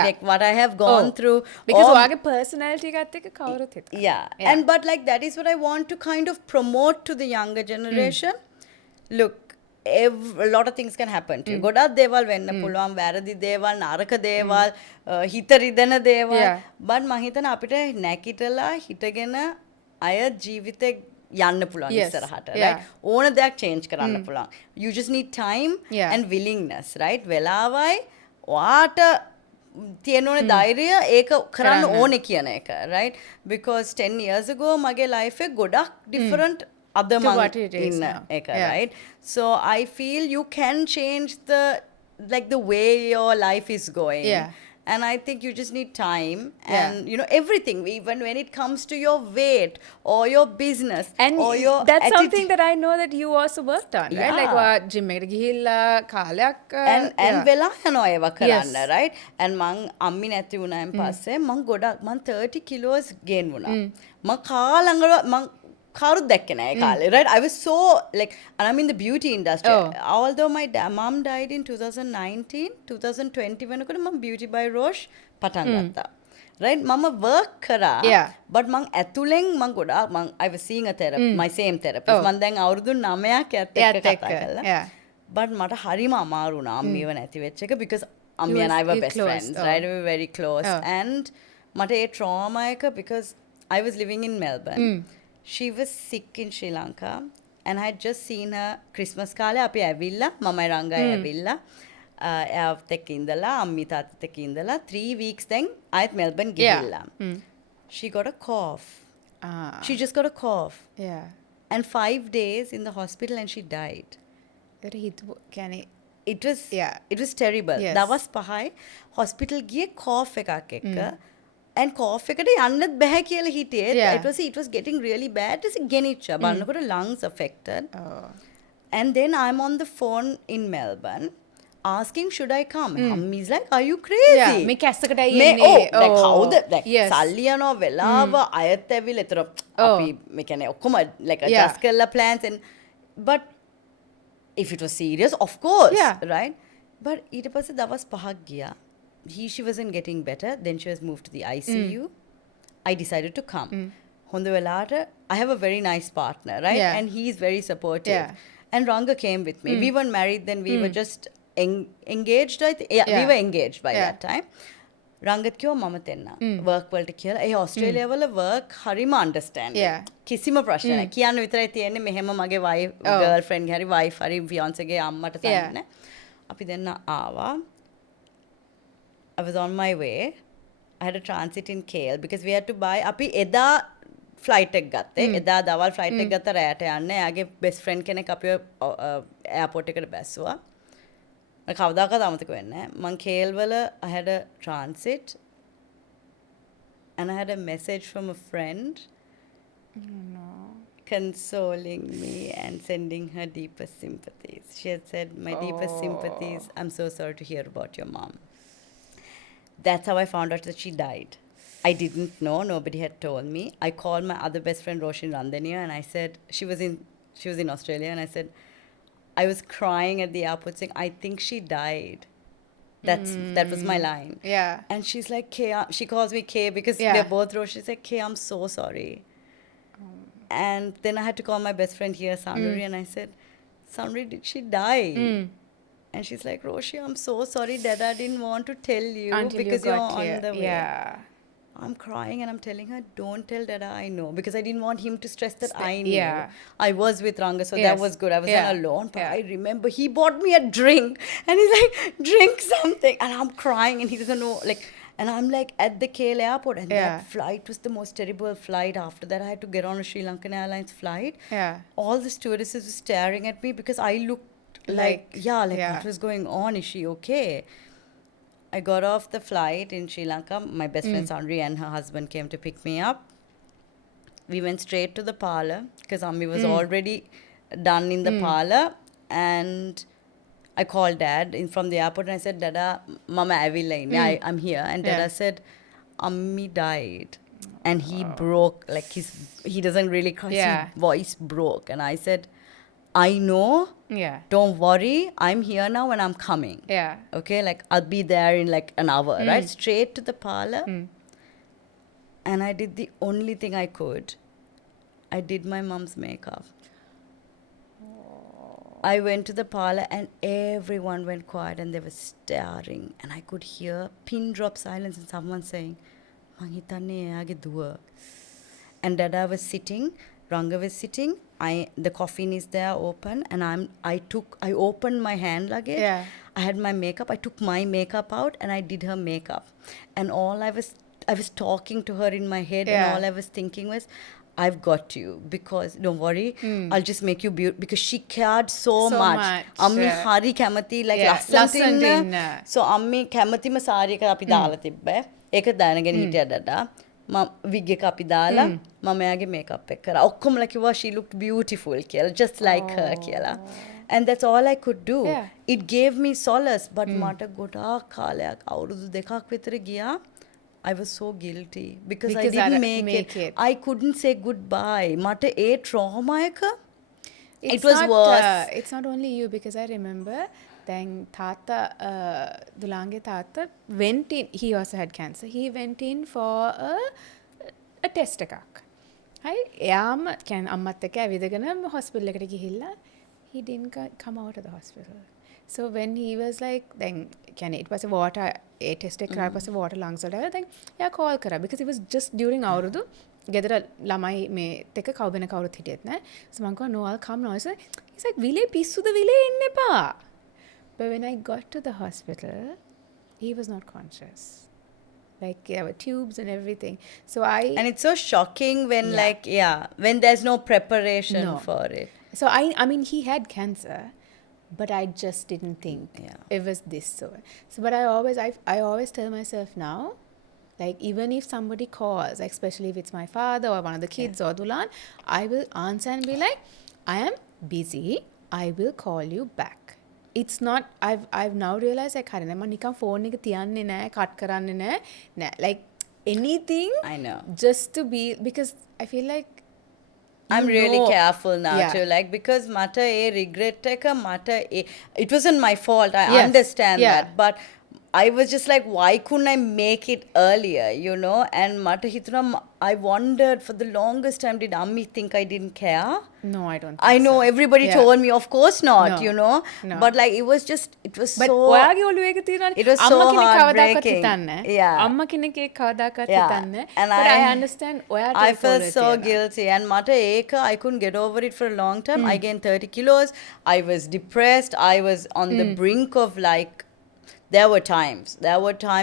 like what I have gone through because ඔයාගේ personality එකත් එක්ක කවුරුත් හිතනවා yeah and but like that is what I want to kind of promote to the younger generation look a lot of things can happen to you ගොඩක් දේවල් වෙන්න පුළුවන් වැරදි දේවල් නරක දේවල් හිත රිදෙන දේවල් but මම හිතන අපිට නැකිටලා හිටගෙන අය ජීවිතේ යන්න පුළුවන් ඉස්සරහට right ඕන දෙයක් change කරන්න පුළුවන් you just need time and willingness right වෙලාවයි ඔයාට තියෙනෝනේ ධෛර්යය ඒක කරන්න ඕනේ කියන එක right because 10 years ago මගේ life එක ගොඩක් different other in right so I feel you can change the way your life is going and I think you just need time and you know everything even when it comes to your weight or your business and or your that's something that I know that you also worked on right like gym එකට ගිහිල්ලා කාලයක් and වෙලා යනවා ඒව කරන්න right and මං අම්මි නැති වුණාන් පස්සේ මං ගොඩක් මං 30 kilos gain වුණා මං කාලංගල මං කවුරුත් දැක්කේ නැහැ ඒ කාලේ right I was so like and I'm in the beauty industry although my mom died in 2019 2020 වෙනකොට මම beauty by Roche පටන් ගත්තා right මම work කරා but මං ඇතුලෙන් මං ගොඩාක් මං I was seeing a therapist my same therapist මං දැන් අවුරුදු 9ක් එක්ක කතා කළා but මට හරිම අමාරු වුණා අම්මිව නැති වෙච්ච එක because Ammi and I were best friends right we were very close and මට ඒ trauma එක because I was living in Melbourne she was sick in Sri Lanka and I had just seen her Christmas කාලේ අපි ඇවිල්ලා මමයි රංගයි ඇවිල්ලා එයාත් එක්ක ඉඳලා අම්මි තාත්තත් එක්ක ඉඳලා 3 weeks then ආයෙත් මෙල්බන් ගිහිල්ලා she got a cough she just got a cough and 5 days in the hospital and she died. ඒකට හිතුව කියන්නේ It was Yeah. it was terrible. Yes. දවස් 5යි hospital ගියේ cough එකක් එක්ක. And cough එකට යන්නත් බෑ කියලා හිටියේ. Yeah. It was getting really bad. It was ගෙනිච්චා. බලනකොට lungs affected. oh. And then I'm on the phone in Melbourne asking should I come. He's like, are you crazy? Yeah, මේ කැස්සකට මේ එන්නේ. like Oh. කවුද like Yes. සල්ලි යනවා වෙලාව අයත් ඇවිල්ලා ඒතර අපි මේ කියන්නේ ඔක්කොම like Yeah. adjust කරලා plans and but if it was serious of course Yeah. right but ඊට පස්සේ දවස් 5ක් ගියා she wasn't getting better then she was moved to the ICU I decided to come හොඳ වෙලාවට I have a very nice partner right Yeah. and he's very supportive Yeah. and Ranga came with me we weren't married then we were just engaged I think yeah, we Yeah. were engaged by Yeah. that time රංගත් කිව්වා මම දෙන්න වර්ක් වලට කියලා ඒ ඔස්ට්‍රේලියාවල වර්ක් හරිම understand Yeah. කිසිම ප්‍රශ්න නැහැ කියන්න විතරයි තියෙන්නේ මෙහෙම මගේ වයිෆ් Oh. ගර්ල්ෆ්‍රෙන්ඩ් හරි වයිෆ් හරි ෆියන්සේගේ අම්මට Yeah. තන්නේ අපි දෙන්න ආවා I was on my way I had a transit in KL because we had to buy අපි එදා ෆ්ලයිට් එක ගත්තේ එදා දවල් ෆ්ලයිට් එක ගත්ත රැයට යන්න එයාගේ බෙස්ට් ෆ්‍රෙන්ඩ් කෙනෙක් අපිව එයාපෝට් එකට බැස්සුවා මම කවදාකවත් අමතක වෙන්නේ නැහැ මං KL වල I had a transit and I had a message from a friend consoling me and sending her deepest sympathies. She had said, my deepest sympathies, I'm so sorry to hear about your mom. That's how I found out that she died. I didn't know, nobody had told me. I called my other best friend Roshin Randania and I said, she was in Australia and I said, I was crying at the airport saying, I think she died. That was my line. Yeah. And she's like, Kay, she calls me Kay because Yeah. they're both Rosh. She's like, Kay, I'm so sorry. And then I had to call my best friend here, Sanuri, and I said, Sanuri, did she die? And she's like, Roshi, I'm so sorry, Dada didn't want to tell you Until because you you're got here. on the way. Yeah. I'm crying and I'm telling her, don't tell Dada I know because I didn't want him to stress that I knew. Yeah. I was with Ranga, so that Yes. was good. I was Yeah. not alone, but Yeah. I remember he bought me a drink and he's like, drink something. And I'm crying and he doesn't know, like, and I'm like at the KL airport and Yeah. that flight was the most terrible flight. After that, I had to get on a Sri Lankan Airlines flight. Yeah. All the stewardesses were staring at me because I looked like Yeah. what was going on? Is she okay? I got off the flight in Sri Lanka. My best friend Sandri and her husband came to pick me up. We went straight to the parlor because Ammi was already done in the parlor. And I called Dad from the airport and I said, Dada, Mama Avila, I'm here. And Dada Yeah. said, Ammi died. And he broke, like he doesn't really cry. Yeah. His voice broke. And I said, I know. Yeah. Don't worry. I'm here now and I'm coming. Yeah. Okay, like I'll be there in like an hour, right? Straight to the parlor. And I did the only thing I could. I did my mom's makeup. I went to the parlor and everyone went quiet and they were staring. And I could hear pin drop silence and someone saying, "Mang hitanne eyage duwa." And Dada was sitting, Ranga was sitting. The coffin is there open, and I opened my hand luggage. Yeah. I had my makeup. I took my makeup out and I did her makeup. And all I was talking to her in my head, and Yeah. all I was thinking was, I've got you because don't worry, I'll just make you beautiful because she cared so So much. much, Ammi yeah. hari කැමති like Yeah, ලස්සනට ලස්සනට ඉන්න. ඉන්න. So අම්මි කැමතිම සාරි එක අපි දාලා තිබ්බේ. ඒක දැනගෙන හිටියා Dada. විග් එක අපි දාලා මම එයාගේ මේකප් එක කරා. ඔක්කොමලා කිව්වා she looked beautiful කියලා, just like her කියලා. And that's all I could do. Yeah. It gave me solace, but මට ගොඩාක් කාලයක් අවුරුදු දෙකක් විතර ගියා. I was so guilty because I Because didn't I make make it. I couldn't say goodbye. මට ඒ trauma එක It's it was not, worse. It's not only you because I remember then Tata Dulange Tata went in. He also had cancer. He went in for a test එකක්. හරි එයාම කියන්නේ අම්මත් එක්ක ඇවිදගෙන hospital එකට ගිහිල්ලා he didn't come out of the hospital. So when he was like then කියන්නේ ඊට පස්සේ water ඒ test එක කරලා පස්සේ water lungs වලට ආවා. then එයා call කරා because it was just during අවුරුදු ගෙදර ළමයි මේ තෙක කවුබෙන කවුරුත් හිටියෙත් නැහැ. So මං කිව්වා no I'll come now. So he's like විලේ පිස්සුද විලේ එන්න එපා. But when I got to the hospital he was not conscious. like there were tubes and everything. So I And it's so shocking when Yeah. like when there's no preparation No. for it. So I mean, he had cancer, but I just didn't think Yeah. it was this so. So, but I always tell myself now, like even if somebody calls, like especially if it's my father or one of the kids or Dulan, I will answer and be like, I am busy. I will call you back. It's not. I've now realized like හරිනේ මම නිකන් ෆෝන් එක තියන්නේ නැහැ, කට් කරන්නේ නැහැ. Like anything. I know. Just to be, because I feel like I'm you really know- careful now Yeah. too, like because mata a regret take a mata a, it wasn't my fault. I Yes. understand Yeah. that, but I was just like, why couldn't I make it earlier, you know? And mata hituna, I wondered for the longest time, did Ammi think I didn't care? No, I don't. I think know so. everybody Yeah. told me, of course not, No. you know. No. But like it was just, it was But so. ඔයාගේ ඔළුවේ එක තියෙනවානේ. It was so අම්මා කෙනෙක් කවදාකවත් heartbreaking. හිතන්නේ නැහැ. Yeah. අම්මා කෙනෙක් ඒක කවදාකවත් Yeah. හිතන්නේ නැහැ. And But I understand ඔයාට I ඒක felt ඔළුවේ so තියෙනවා. guilty. And mata eka, I couldn't get over it for a long time. I gained 30 kilos. I was depressed. I was on the brink of like, there were times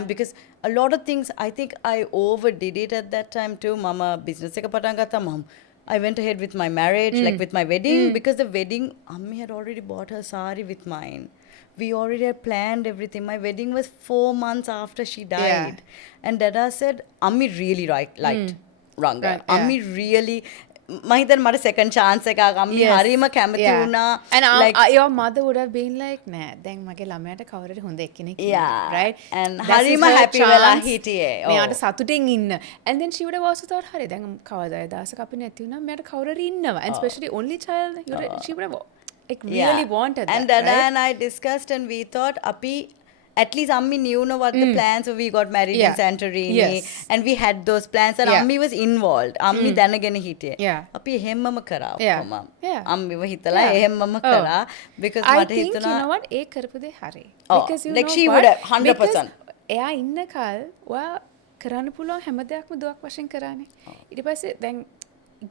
because a lot of things, I think I overdid it at that time too. Mama business eka patan gatta, mom. I went ahead with my marriage, like with my wedding, because the wedding, Ammi had already bought her sari with mine. We already had planned everything. My wedding was 4 months after she died. And Dada said, Ammi really liked Ranga. Right, yeah. Ammi really, මහිතන් මට second chance එකක් අම්මි Yes. හරිම කැමති Yeah. වුණා. And like, your mother would have been like, nah, දැන් මගේ ළමයාට කවුරුහරි හොඳ එක්කෙනෙක් ඉන්නවා, Yeah. right? And This is හරිම her happy වෙලා chance. හිටියේ. මෙයාට ඔව්. සතුටින් ඉන්න. And then she would have also thought, හරි දැන් කවදා දවසක අපි නැති වුණා මෙයාට කවුරුහරි ඉන්නවා. And especially only child, she would have like really wanted And that, Dada right? and I discussed and we thought, Api, at least Ammi knew what the plans were. We got married in Yeah. Santorini. Yes. And we had those plans. And Yeah. Ammi was involved. Ammi දැනගෙන හිටියේ. Yeah. අපි එහෙම්මම කරා Yeah. ඔක්කොම. Yeah. අම්මිව හිතලා Yeah. එහෙම්මම Oh. කරා. Because I මට think, හිතුණා you know what, ඒ කරපු දේ හරි. Oh, Because you like know she what? would have 100%. Because එයා ඉන්න කල් ඔයා කරන්න පුළුවන් හැම දෙයක්ම දුවක් වශයෙන් කරානේ. ඊට පස්සේ දැන්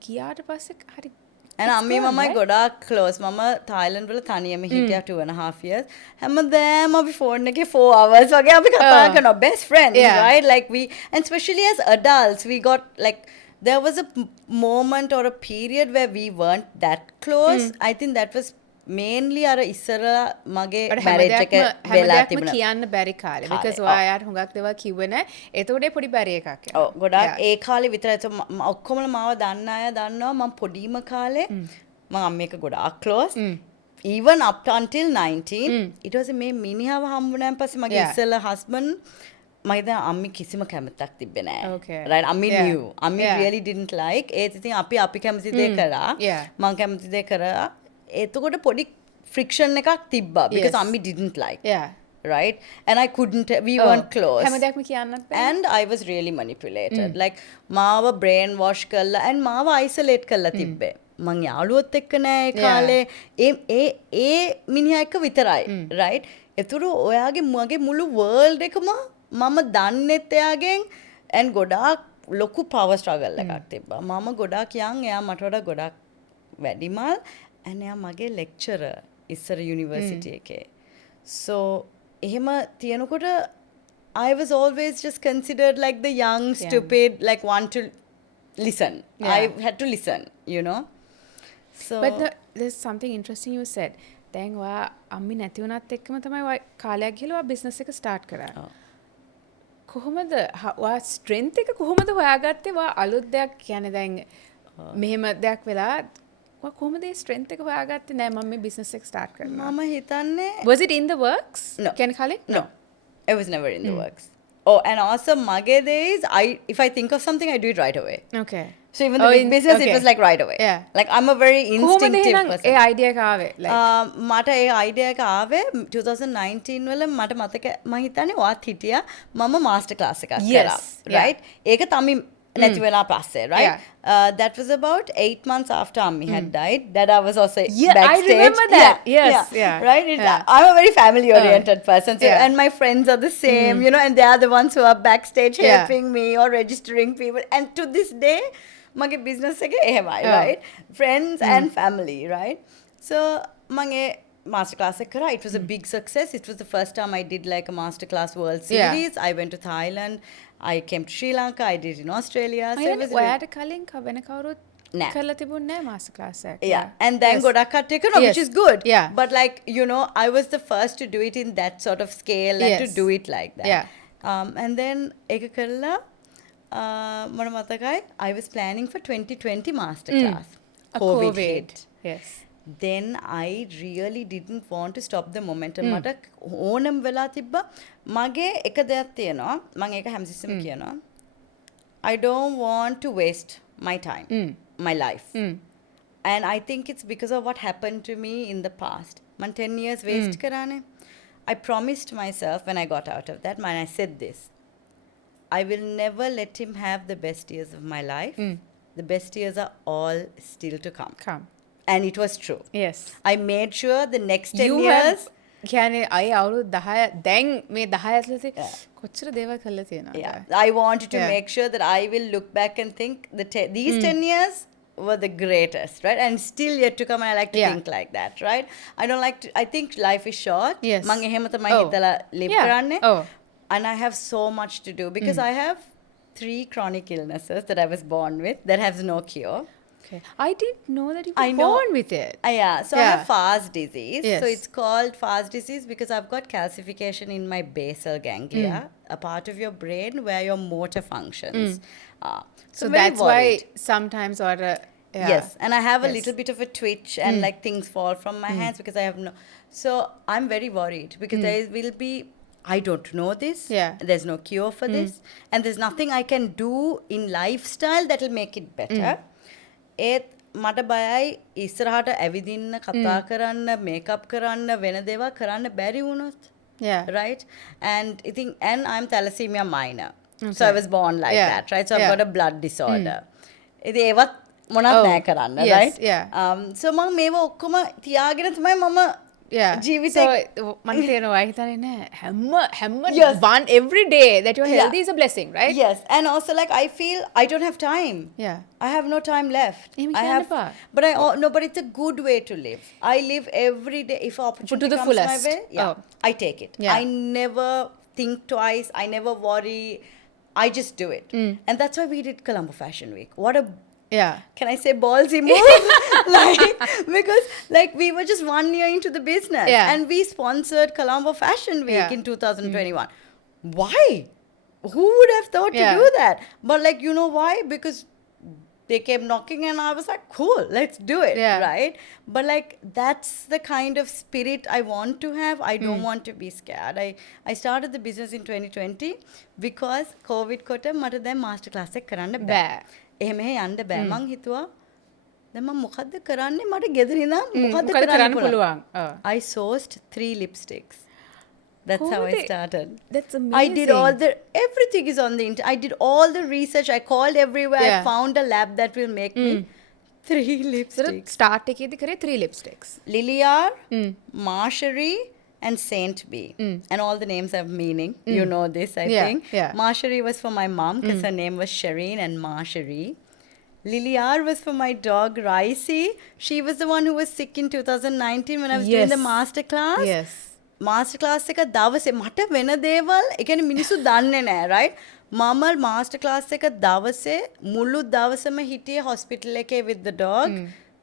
ගියාට පස්සේ හරි And it's අම්මි gone, මමයි right? ගොඩාක් close. මම Thailand වල තනියම හිටියා 2.5 years. හැමදාම අපි phone එකේ 4 hours වගේ අපි කතා කරනවා. Best friends, Yeah. right? Like we, and especially as adults, we got like, there was a moment or a period where we weren't that close. I think that was mainly අර ඉස්සර මගේ අර marriage එක හැම වෙලා දෙයක්ම තිබුණා. කියන්න බැරි කාලේ. Because කාලේ, ඔයා යාට හුඟක් දේවල් කිව්වේ නැහැ. ඒතකොට පොඩි බැරි එකක් යනවා. ඔව් ගොඩාක් Yeah. ඒ කාලේ විතරයි. So ඔක්කොම මාව දන්න අය දන්නවා මම පොඩිම කාලේ මම අම්ම එක ගොඩාක් close. Even up until 19 ඊට පස්සේ මේ මිනිහව හම්බුනාන් පස්සේ මගේ Yeah. ඉස්සෙල්ලා husband මම හිතන අම්මි කිසිම කැමැත්තක් තිබ්බේ නැහැ. Okay. Right? අම්මි Yeah. knew. අම්මි Yeah. really didn't like. ඒත් ඉතින් අපි කැමති දේ කරා. Yeah. මම කැමති දේ කරා. එතකොට පොඩි friction එකක් තිබ්බා because Yes. අම්මි didn't like. Yeah. Right? And I couldn't, we Oh. weren't close. හැම දෙයක්ම කියන්නත් බෑ. And I was really manipulated. Like මාව brain wash කළා and මාව isolate කළා තිබ්බේ. මං යාළුවොත් එක්ක නෑ ඒ කාලේ. ඒ මිනිහා එක්ක විතරයි. Right? ඒතර ඔයාගේ මගේ මුළු world එකම මම දන්නෙත් එයාගෙන් and ගොඩාක් ලොකු power struggle එකක් තිබ්බා. මම ගොඩාක් young, එයා මට වඩා ගොඩාක් වැඩිමල් and එයා මගේ lecturer ඉස්සර university එකේ. So එහෙම තියනකොට I was always just considered like the young, stupid, like want to listen. Yeah. I had to listen, you know. So But there's something interesting you said. දැන් ඔයා අම්මි නැති වුණත් එක්කම තමයි ඔයා කාලයක් ගිහලා ඔයා business එක start කරා. කොහොමද ඔයා strength එක කොහොමද හොයාගත්තේ? ඔයා අලුත් දෙයක් කියන්නේ දැන් මෙහෙම දෙයක් වෙලා ඔයා කොහොමද ඒ strength එක හොයාගත්තේ? නෑ මම මේ business එක start කරනවා. මම හිතන්නේ Was it in the works? No. කියන්නේ කාලේ? no, it was never in the works. Oh, and also mage days, if I think of something, I do it right away. Okay. So even the big business, it was like right away. Yeah. Like I'm a very කොහොමද instinctive එහෙනම් person. ඒ idea එක ආවේ? Like මට ඒ අයිඩියා එක ආවේ 2019 වල මට මතක මම හිතන්නේ ඔයාත් හිටියා මම මාස්ටර් ක්ලාස් එකක් Yes, කරා yeah. right ඒක තමයි නැති වෙලා පස්සේ right Yeah. That was about 8 months after Ammi had died that I was also Yeah, I backstage. remember that. Yes, yeah. Right? Yeah. I'm a very family oriented person. So, yeah. and my friends are the same, you know, and they are the ones who are backstage Yeah. helping me or registering people. And to this day, my business එක එහෙමයි, Oh. right? Friends and family, right? So, මගේ master class එක කරා. It was a big success. It was the first time I did like a master class World Yeah. Series. I went to Thailand I came to Sri Lanka, I did in Australia. So it was ඔයාට කලින් වෙන කවුරුත් නෑ. කරලා තිබුණේ නෑ master class එකක්. yeah, and then ගොඩක් කට්ටිය කරනවා, which Yes. is good. Yeah. But like, you know, I was the first to do it in that sort of scale and to Yes. do it like that. Yeah. And then එක කරලා මට මතකයි, I was planning for 2020 master class. COVID hit. Yes. Then I really didn't want to stop the momentum. මට ඕනම වෙලා තිබ්බා. මගේ එක දෙයක් තියෙනවා. මම ඒක හැමතිස්සෙම කියනවා. I don't want to waste my time, my life. And I think it's because of what happened to me in the past. Man 10 years waste karane. I promised myself when I got out of that, man, I said this. I will never let him have the best years of my life. The best years are all still to come. Come. And it was true. Yes. I made sure the next 10 You years. කියන්නේ අයි අවුරුදු 10 දැන් මේ 10 ඇතුළත කොච්චර දේවල් කරලා තියෙනවද? Yeah, I wanted to Yeah. make sure that I will look back and think these 10 years were the greatest, right? And still yet to come, and I like to Yeah. think like that, right? I don't like to, I think life is short. Yes. මං එහෙම තමයි Oh. හිතලා live Yeah. කරන්නේ. Oh. And I have so much to do because I have 3 chronic illnesses that I was born with that has no cure. Okay. I didn't know that you were I know. born with it. Yeah, so I Yeah. have FAS disease. Yes. So it's called FAS disease because I've got calcification in my basal ganglia, a part of your brain where your motor functions. So very that's worried. why sometimes or yeah. Yes, and I have a Yes. little bit of a twitch and like things fall from my hands because I have no. So I'm very worried because there will be. I don't know this. Yeah. There's no cure for this, and there's nothing I can do in lifestyle that will make it better. ඒත් මට බයයි ඉස්සරහට ඇවිදින්න කතා කරන්න මේකප් කරන්න වෙන දේවල් කරන්න බැරි වුණොත්. Yeah. Right? And I think, and I'm thalassemia minor. So Okay. I was born like Yeah. that, right? So I've Yeah. got a blood disorder. ඉතින් ඒවත් මොනවත් Oh. නෑ කරන්න, Yes, right? yeah. So මම මේව ඔක්කොම තියාගෙන තමයි මම Yeah. ජීවිතේ So මම තේරෙනවා හිතන්නේ නෑ හැම Yes. one every day that you're Yeah. healthy is a blessing, right? Yes, and also like I feel I don't have time. Yeah. I have no time left. එහෙම I කියන්න have, එපා. but I no, but it's a good way to live. I live every day. If opportunity To the comes my fullest. way, yeah, Oh. I take it. Yeah. I never think twice. I never worry. I just do it, and that's why we did Colombo Fashion Week. What a Yeah. can I say ballsy move? Like because like we were just 1 year into the business, Yeah. and we sponsored Colombo Fashion Week Yeah. in 2021. Why? Who would have thought Yeah. to do that? But like, you know why? Because they came knocking and I was like, cool, let's do it. Yeah. Right? But like, that's the kind of spirit I want to have. I don't want to be scared. I started the business in 2020 because COVID kota mata then master class එක කරන්න බෑ. බෑ. එහෙම යන්න බෑ. මං හිතුවා දැන් මම මොකද්ද කරන්නේ? මට ගෙදර ඉඳන් මොකද්ද මොකද කරන්න කරන්න පුළුවන්? පුළුවන්? I sourced 3 lipsticks. That's how I කොහොමද? started. That's I did all amazing. everything is on the internet. I did all the research. I called everywhere. I Yeah. found a lab that will make me 3 lipsticks. Start එකේදී කරේ 3 lipsticks. Liliar, Marjorie, and Saint B. And all the names have meaning. You know this, I Yeah, think. yeah. Marjorie was for my mom because her name was Shireen and Marjorie. Liliar was for my dog Raisi. She was the one who was sick in 2019 when I was doing the Yes. master class. Yes. Master class එක දවසේ මට වෙන දේවල් ඒ කියන්නේ මිනිස්සු දන්නේ නැහැ right මම මාස්ටර් ක්ලාස් එක දවසේ මුළු දවසම හිටියේ හොස්පිටල් එකේ with the dog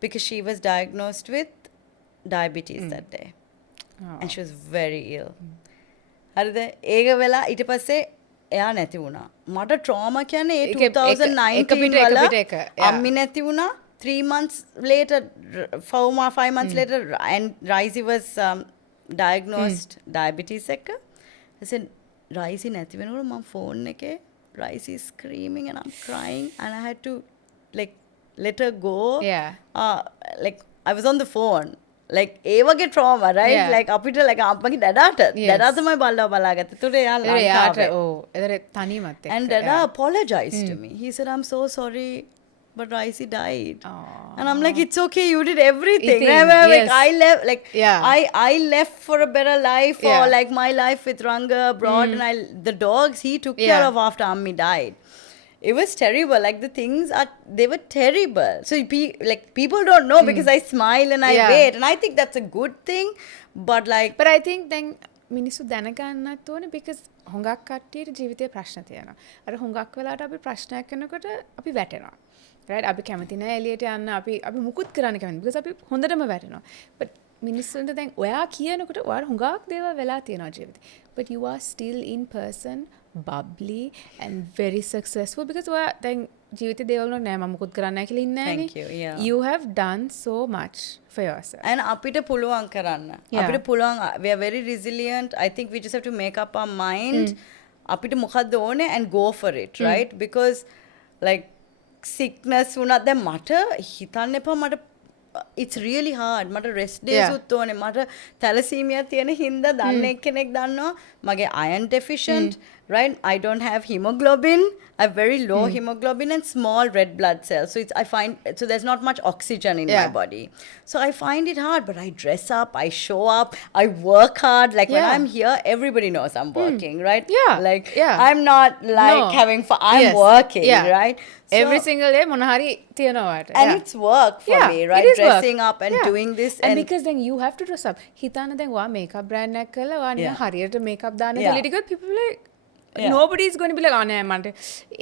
because she was diagnosed with diabetes that day and she was very ill හරිද ඒක වෙලා ඊට පස්සේ එයා නැති වුණා මට trauma කියන්නේ ඒ 2019 වල අම්මි නැති වුණා 3 months later 5 months later and Raisi was diagnosed diabetes එක I said Raisi නැති වෙනකොට මම ෆෝන් එකේ Raisi is screaming and I'm crying and I had to like let her go Yeah. like I was on the phone like ඒ වගේ trauma right Yeah. like අපිට like අපගේ දඩාට Yes. දඩා තමයි බලාගත්තේ ඒතකොට එයා එයාට ලංකාවේ එදර තනියමත් and Dada apologized to me. He said, I'm so sorry, but Raisi died. And I'm like, it's okay, you did everything. Eating, Like, yes. I left, like, Yeah. I left for a better life, or Yeah. like my life with Ranga abroad, and the dogs he took Yeah. care of after Ammi died. It was terrible. Like the things they were terrible. So like people don't know because I smile and I Yeah. wait, and I think that's a good thing. But like, But I think then මිනිස්සු දැනගන්නත් ඕනේ because හුඟක් කට්ටියට ජීවිතේ ප්‍රශ්න තියෙනවා. අර හුඟක් වෙලාවට අපි ප්‍රශ්නයක් කරනකොට අපි වැටෙනවා. right? අපි කැමති නැහැ එළියට යන්න. අපි මුකුත් කරන්න කැමති. because අපි හොඳටම වැටෙනවා. but මිනිස්සුන්ට දැන් ඔයා කියනකොට ඔයාලා හුඟක් දේවල් වෙලා තියෙනවා ජීවිතේ. but you are still in person, bubbly and very successful because ඔයා දැන් ජීවිතේ දේවල් වල නෑ මම මුකුත් කරන්න නැහැ කියලා ඉන්නේ Thank you, yeah. You have done so much for yourself. and අපිට පුළුවන් කරන්න. Yeah. අපිට පුළුවන් we are very resilient. I think we just have to make up our mind. අපිට මොකද්ද ඕනේ and go for it, right? Because like sickness වුණත් දැන් මට හිතන්න එපා මට it's really hard. මට rest days Yeah. උත් ඕනේ. මට thalassemia තියෙන හින්දා දන්න එක්කෙනෙක් දන්නවා මගේ iron deficient, right? I don't have hemoglobin. I have very low hemoglobin and small red blood cells. So so there's not much oxygen in my Yeah. body. So I find it hard, but I dress up, I show up, I work hard. Like when Yeah. I'm here, everybody knows I'm working, right? Yeah. Like Yeah. I'm not like No. having fun. I'm Yes. working, Yeah. right? So- Every single day මොන හරි තියනවාට. and it's work for me, right? it is Dressing work. up and doing this and and because then you have to dress up. හිතන්න දැන් ඔයා makeup brand එකක් කරලා ඔයා නිකන් Yeah. හරියට makeup දාන්න Yeah. කියලා ටිකත් people like Yeah. nobody is going to be like නෑ මට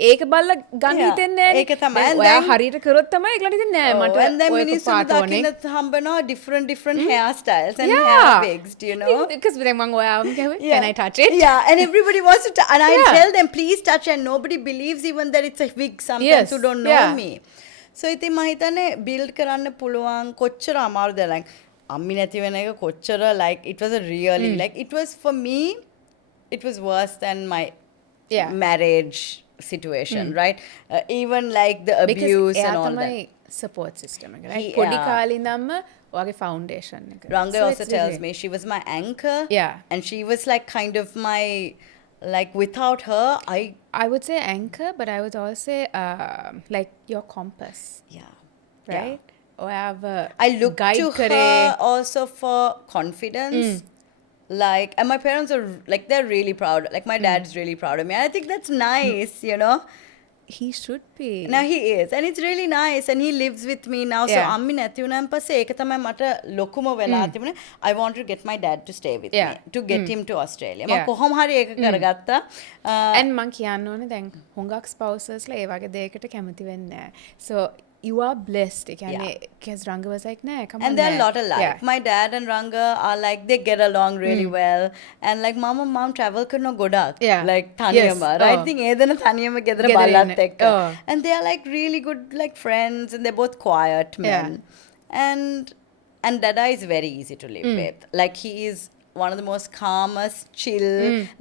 ඒක බලලා ගන්න Yeah. හිතෙන්නේ නෑනේ. ඒක තමයි. දැන් And ඔයා then- හරියට කරොත් තමයි ඒගොල්ලන්ට හිතෙන්නේ නෑ මට and then ඔය මිනිස්සුන් පාට ඕනේ. දකින්න හම්බෙනවා different hairstyles and Yeah. hair wigs, do you know? because දැන් මම ඔයාම කිව්වේ can I touch it? Yeah, and everybody wants to and I Yeah. tell them please touch and nobody believes even that it's a wig sometimes Yes. who don't know Yeah. me. So ඉතින් මම හිතන්නේ build කරන්න පුළුවන් කොච්චර අමාරුද like අම්මි නැති වෙන එක කොච්චර like it was a really like it was for me it was worse than my Yeah. marriage situation, right? Even like the because abuse එයා and all that. තමයි support system එක. right? He- පොඩි yeah. කාලේ ඉඳන්ම ඔයාගේ foundation එක. Ranga So also it's tells really- me she was my anchor. Yeah. And she was like kind of my, like without her, I would say anchor, but I would also say like your compass, yeah. right? Or have a I look guide to kare. her also for confidence. Like, and my parents are like, they're really proud. Like, my dad's really proud of me. I think that's nice, you know? He should be. Now he is. And it's really nice. And he lives with me now. So, Yeah. අම්මි නැති වුණාන් පස්සේ ඒක තමයි මට ලොකුම වෙලා තිබුණේ. I want to get my dad to stay with Yeah. me. To get him to Australia. Yeah. මම කොහොම හරි ඒක කරගත්තා. And මං කියන්න ඕනේ දැන් හුඟක් spouses ලා ඒ වගේ දෙයකට කැමති වෙන්නේ නැහැ. So you are blessed. ඒ කියන්නේ because Ranga was like nah, come on. And they're a nah. lot alike. Yeah. My dad and Ranga are like, they get along really well. And like, mom travel කරන ගොඩක්. Yeah. Like, තනියම. Yes. Right? Oh. ඉතින් ඒ දෙන තනියම ගෙදර ගෙදර බල්ලත් ඉන්න. එක්ක. Oh. And they are like really good like friends and they're both quiet men. And Dada is very easy to live with. Like, he is one of the most calmest, chill,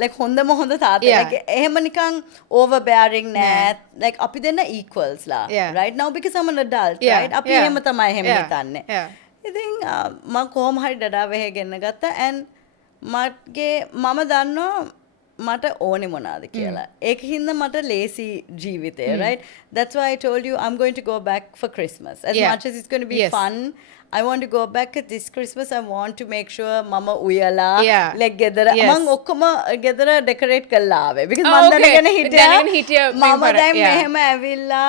like හොඳම හොඳ තාත්තා. Yeah. Like, එහෙම නිකන් overbearing නෑ. Like, අපි දෙන්න equals ලා. Yeah. Right? Now because I'm an adult, Yeah. right? අපි Yeah. එහෙම තමයි එහෙම Yeah. හිතන්නේ. Yeah. ඉතින් මම කොහොම හරි ඩඩාව එහෙ ගෙන්න ගත්තා and මගේ මම දන්නවා මට ඕනේ මොනවාද කියලා. ඒක හින්දා මට ලේසි ජීවිතය, right? That's why I told you I'm going to go back for Christmas. As Yeah. much as it's going to be Yes. fun, I want to go back at this Christmas. I want to make sure mama උයලා Yeah. like ගෙදර Yes. මම ඔක්කොම ගෙදර decorate කරලා ආවේ. Because Oh, මම okay. දැනගෙන හිටියා දැනගෙන හිටියා මම බිම්පර. දැන් Yeah. මෙහෙම ඇවිල්ලා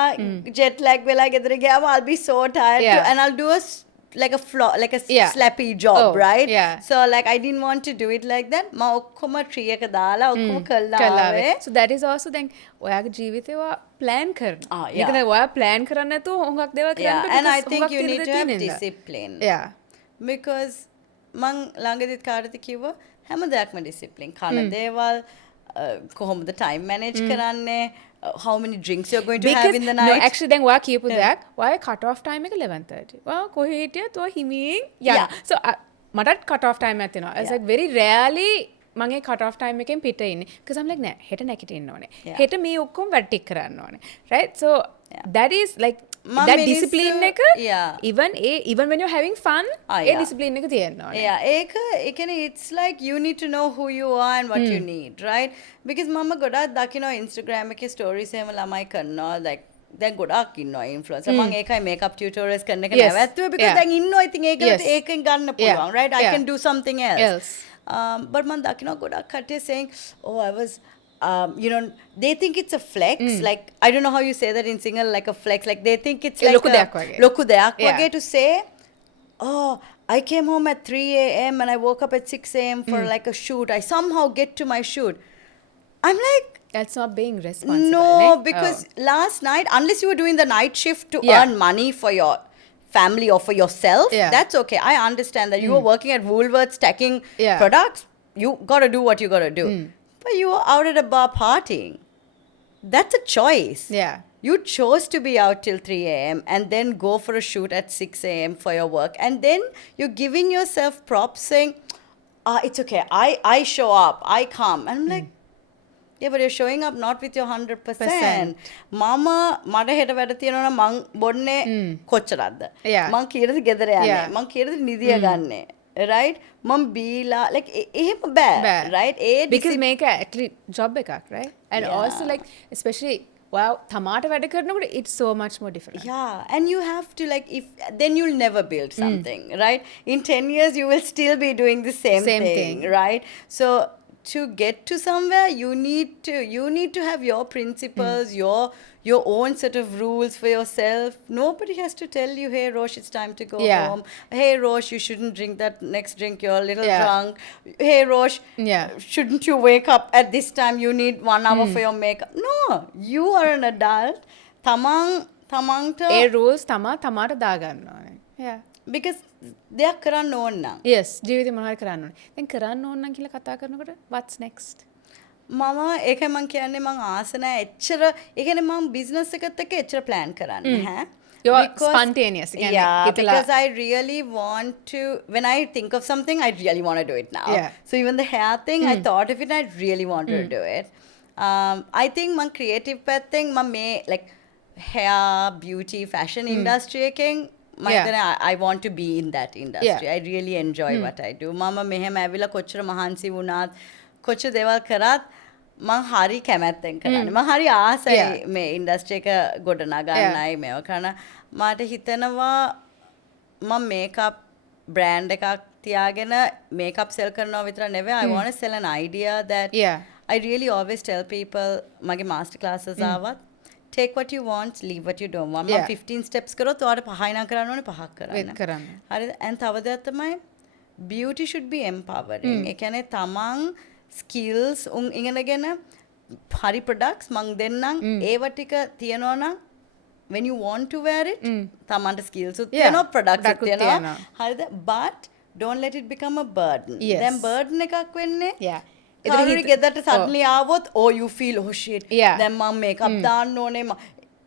jet lag වෙලා ගෙදර ගියාම I'll be so tired Yeah. and I'll do like a Yeah. slappy job, Oh, right? yeah. So like I didn't want to do it like that. මම ඔක්කොම tree එක දාලා ඔක්කොම කළා ආවේ. So that is also දැන් ඔයාගේ ජීවිතේ ඔයා plan කරනවා. Ah, ඒක yeah. දැන් ඔයා plan කරන්නේ නැතුව හුඟක් දේවල් කරන්න Yeah, බෑ and I because think හුඟක් you need තිරද to have තියෙන හින්දා. discipline. Yeah. Because මං ළඟදිත් කාටද කිව්වා හැම දෙයක්ම discipline. කන දේවල් කොහොමද time manage කරන්නේ, how many drinks you're going to have in the night. No, actually දැන් ඔයා කියපු දෙයක් ඔයාගේ cut off time එක 11:30. ඔයා කොහේ හිටියත් ඔයා හිමියෙන් යන්න. Yeah. So මටත් cut off time එකක් තියෙනවා. It's like very rarely මගේ cut off time එකෙන් පිට ඉන්නේ. Because I'm like නෑ හෙට නැගිටින්න ඕනේ. Yeah. හෙට මේ ඔක්කොම වැඩ ටික කරන්න ඕනේ. Right? So that is like මම that මිනිස්සු- discipline එක Yeah. even when you're having fun A Yeah. discipline එක තියෙන්න ඕනේ. Yeah, ඒක කියන්නේ it's like you need to know who you are and what you need, right? Because මම ගොඩාක් දකිනවා Instagram එකේ stories එහෙම ළමයි කරනවා like දැන් ගොඩාක් ඉන්නවා influencer. මම ඒකයි makeup tutorials කරන එක Yes. නැවැත්තුවේ because Yeah. දැන් ඉන්නවා ඉතින් ඒකට Yes. ඒකෙන් ගන්න පුළුවන්, Yeah. right? I Yeah. can do something else. Else. But මම දකිනවා ගොඩාක් කට්ටිය saying, oh, I was you know, they think it's a flex. Like, I don't know how you say that in single, like a flex. Like, they think it's like ලොකු දෙයක් වගේ. ලොකු දෙයක් Yeah. වගේ to say, oh, I came home at 3 a.m. and I woke up at 6 a.m. for like a shoot. I somehow get to my shoot. I'm like, That's not being responsible. no, ne? because Oh. last night, unless you were doing the night shift to Yeah. earn money for your family or for yourself, Yeah. that's okay. I understand that you were working at Woolworths stacking Yeah. products. You got to do what you got to do. But you were out at a bar partying. That's a choice. Yeah. You chose to be out till 3 a.m. and then go for a shoot at 6 a.m. for your work. And then you're giving yourself props saying, it's okay. I show up. I come. And I'm like, yeah, but you're showing up not with your 100%. Mama, මට හෙට වැඩ තියෙනවා නම් මං බොන්නේ කොච්චරක්ද? Yeah. මං කීයටද ගෙදර යන්නේ? Yeah. මං කීයටද නිදිය ගන්නෙ? Right? මං බීලා like එහෙම බෑ. Bad. Right? Because make a actually job එකක්, right? And Yeah. also like especially wow තමාට වැඩ කරනකොට it's so much more different. Yeah, and you have to like if then you'll never build something, right? In 10 years you will still be doing the same thing, thing. right? So to get to somewhere you need to have your principles, your own set of rules for yourself. Nobody has to tell you, hey Rosh, it's time to go Yeah. home. Hey Rosh, you shouldn't drink that next drink, you're a little Yeah. drunk. Hey Rosh, Yeah. shouldn't you wake up at this time, you need 1 hour for your makeup. No, you are an adult. තමන්ට ඒ rules තමාට දාගන්න ඕනේ. Yeah. because දෙයක් කරන්න ඕන නම් Yes, ජීවිතේ මොනවද කරන්න ඕනේ. දැන් කරන්න ඕන නම් කියලා කතා කරනකොට what's next? මම ඒකයි මං කියන්නේ මං ආස නැහැ එච්චර ඒ කියන්නේ මං බිස්නස් එකත් එක්ක එච්චර plan කරන්නේ නැහැ. You're Because- spontaneous. ඒ කියන්නේ Yeah, හිතලා- because I really want to, when I think of something, I really want to do it now. Yeah. So even the hair thing, I thought of it, I really wanted to do it. I think my creative path thing, my like hair, beauty, fashion industry එකෙන් මම Yeah. හිතන්නේ I want to be in that industry. Yeah. I really enjoy what I do. මම මෙහෙම ඇවිල්ලා කොච්චර මහන්සි වුණත් කොච්චර දේවල් කරත් මං හරි කැමැත්තෙන් කරන්නේ. මං හරි ආසයි Yeah. මේ ඉන්ඩස්ට්‍රි එක ගොඩනගන්නයි මේව කරන. මට හිතෙනවා මම මේකප් බ්‍රෑන්ඩ් එකක් තියාගෙන මේකප් සෙල් කරනවා විතර නෙවෙයි. I want to sell an idea that Yeah. I really always tell people මගේ master classes ආවත් take what you want, leave what you don't want. මම Yeah. 15 steps කරොත් ඔයාලට පහයි නම් කරන්න ඕනේ පහක් කරන්න. කරන්න. හරිද? and තව දෙයක් තමයි beauty should be empowering. ඒ කියන්නේ තමන් skills උන් ඉගෙනගෙන හරි products මං දෙන්නම් ඒව ටික තියනවා නම් when you want to wear it තමන්ට skills උත් Yeah. තියෙනවා products උත් product උත් තියෙනවා. තියෙනවා. හරිද? but don't let it become a burden. Yes. දැන් burden එකක් වෙන්නේ Yeah. කවුරු හිත- ගෙදරට suddenly ආවොත් oh you feel oh shit Yeah. දැන් මම මේකප් දාන්න ඕනේ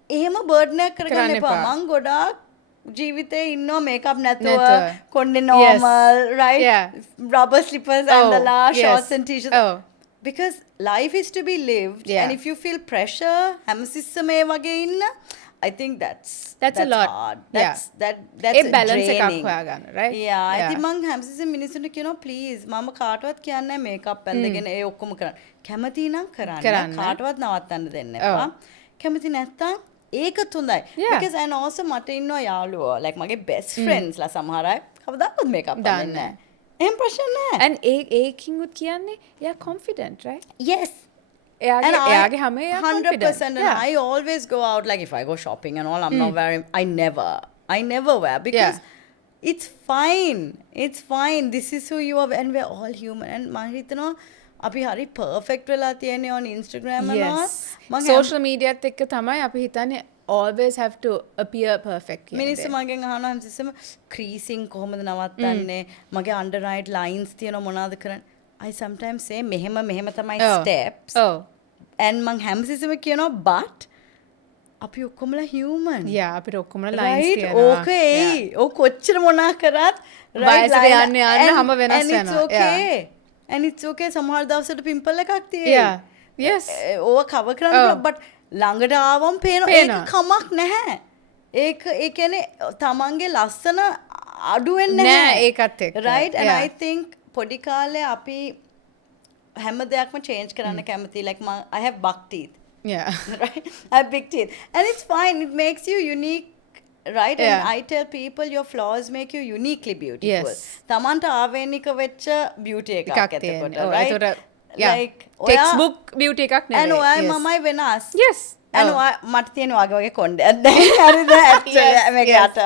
එහෙම burden එකක් කරගන්න කරන්න එපා. එපා. මං ගොඩාක් ජීවිතේ ඉන්නවා මේකප් නැතුව නැතුව. කොන්නේ Yes. normal right Yeah. rubber slippers and the la yes. shorts and t-shirts Oh. because life is to be lived Yeah. and if you feel pressure හැමතිස්සම මේ වගේ ඉන්න I think That's a lot. hard. Yeah. That's ඒ balance එකක් draining. හොයාගන්න, right? Yeah, I Yeah. think මං හැමතිස්සෙම මිනිස්සුන්ට කියනවා please මම කාටවත් කියන්නේ මේකප් ඇඳගෙන ඒ ඔක්කොම කරන්න. කැමති නම් කරන්න. කරන්න. කාටවත් නවත්තන්න දෙන්න ඔව්. එපා. කැමති නැත්තම් ඒකත් හොඳයි. Yeah. Because and also මට ඉන්නවා යාළුවෝ like මගේ best friends ලා සමහර අය කවදාවත් මේකප් දන්නේ අඳින්නේ නැහැ. එහෙම ප්‍රශ්න නැහැ. And ඒකින්ුත් කියන්නේ එයා confident, right? Yes. එයාගේ And එයාගේ හැම එයා 100% confident. and Yeah. I always go out like if I go shopping and all I'm not wearing I never wear because it's fine this is who you are and we're all human and මම හිතනවා අපි හරි perfect වෙලා තියෙන්නේ on Instagram and all Yes. Social media එකත් එක්ක තමයි අපි හිතන්නේ always have to appear perfect කියන මිනිස්සු දේ. මගෙන් අහනවා හැමතිස්සෙම creasing කොහොමද නවත්තන්නේ මගේ under eye lines තියෙනවා මොනවද කරන්නේ I sometimes say මෙහෙම තමයි Oh. steps Oh. and මං හැමතිස්සෙම කියනවා but අපි ඔක්කොමලා human Yeah, අපිට ඔක්කොම lines right තියෙනවා. ඕක එයි ඕක කොච්චර මොනා කරත් වයසට යන්න හැම වෙනස් and it's වෙනවා. okay and it's okay සමහර දවසට පිම්පල් එකක් Yeah. තියෙයි Yeah. Yes. ඕව කව කරන්න Oh. පුළුවන් but ළඟට ආවම පේනවා ඒක පේනවා. කමක් නැහැ ඒක ඒ කියන්නේ තමන්ගේ ලස්සන අඩු වෙන්නේ නෑ නැහැ ඒකත් එක්ක. right and Yeah. I think පොඩි කාලේ අපි හැම දෙයක්ම change කරන්න කැමති like I have buck teeth Yeah. right? I have big teeth. And it's fine. It makes you unique, right? Yeah. And I tell people your flaws make you uniquely beautiful. Yes. තමන්ට ආවේනික වෙච්ච beauty එකක් එකක් එතකොට, තියෙනවා. ඔව්, right? ඒතකොට yeah. Like, Textbook beauty එකක් නෙවෙයි. and ඔයා Yes. මමයි වෙනස්. Yes. and මට තියෙන වගේ කොණ්ඩයක් දැන් හරිද actually මේක යට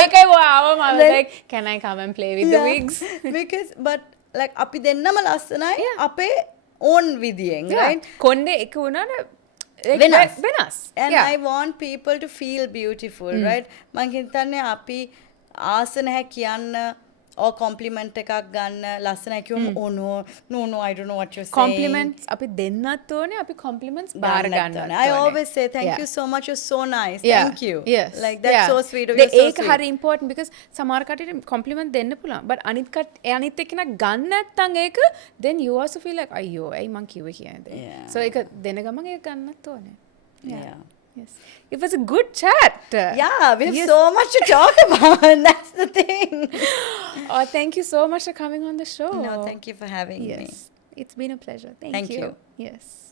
ඒකයි ආවම I was like can I come and play with the wigs because but like අපි දෙන්නම ලස්සනයි අපේ own විදියෙන් right කොණ්ඩේ එක වුණාට වෙනස් and I want people to feel beautiful right මං හිතන්නේ අපි ආස නැහැ කියන්න or compliment එකක් ගන්න ලස්සනයි කියුවම oh no I don't know what you're saying compliments අපි දෙන්නත් ඕනේ අපි compliments බාර ගන්න ඕනේ I always say thank you so much, you're so nice thank you like that's so sweet of you so ඒක හරි important because සමහර කටට compliment දෙන්න පුළුවන් but අනිත් එක්කෙනා ගන්න නැත්නම් ඒක then you also feel like අයියෝ ඇයි මං කිව්වේ කියන්නේ so ඒක දෙන ගමන් ඒක ගන්නත් ඕනේ yeah yes it was a good chat yeah we have so much to talk about that's the thing oh thank you so much for coming on the show no thank you for having me it's been a pleasure thank you yes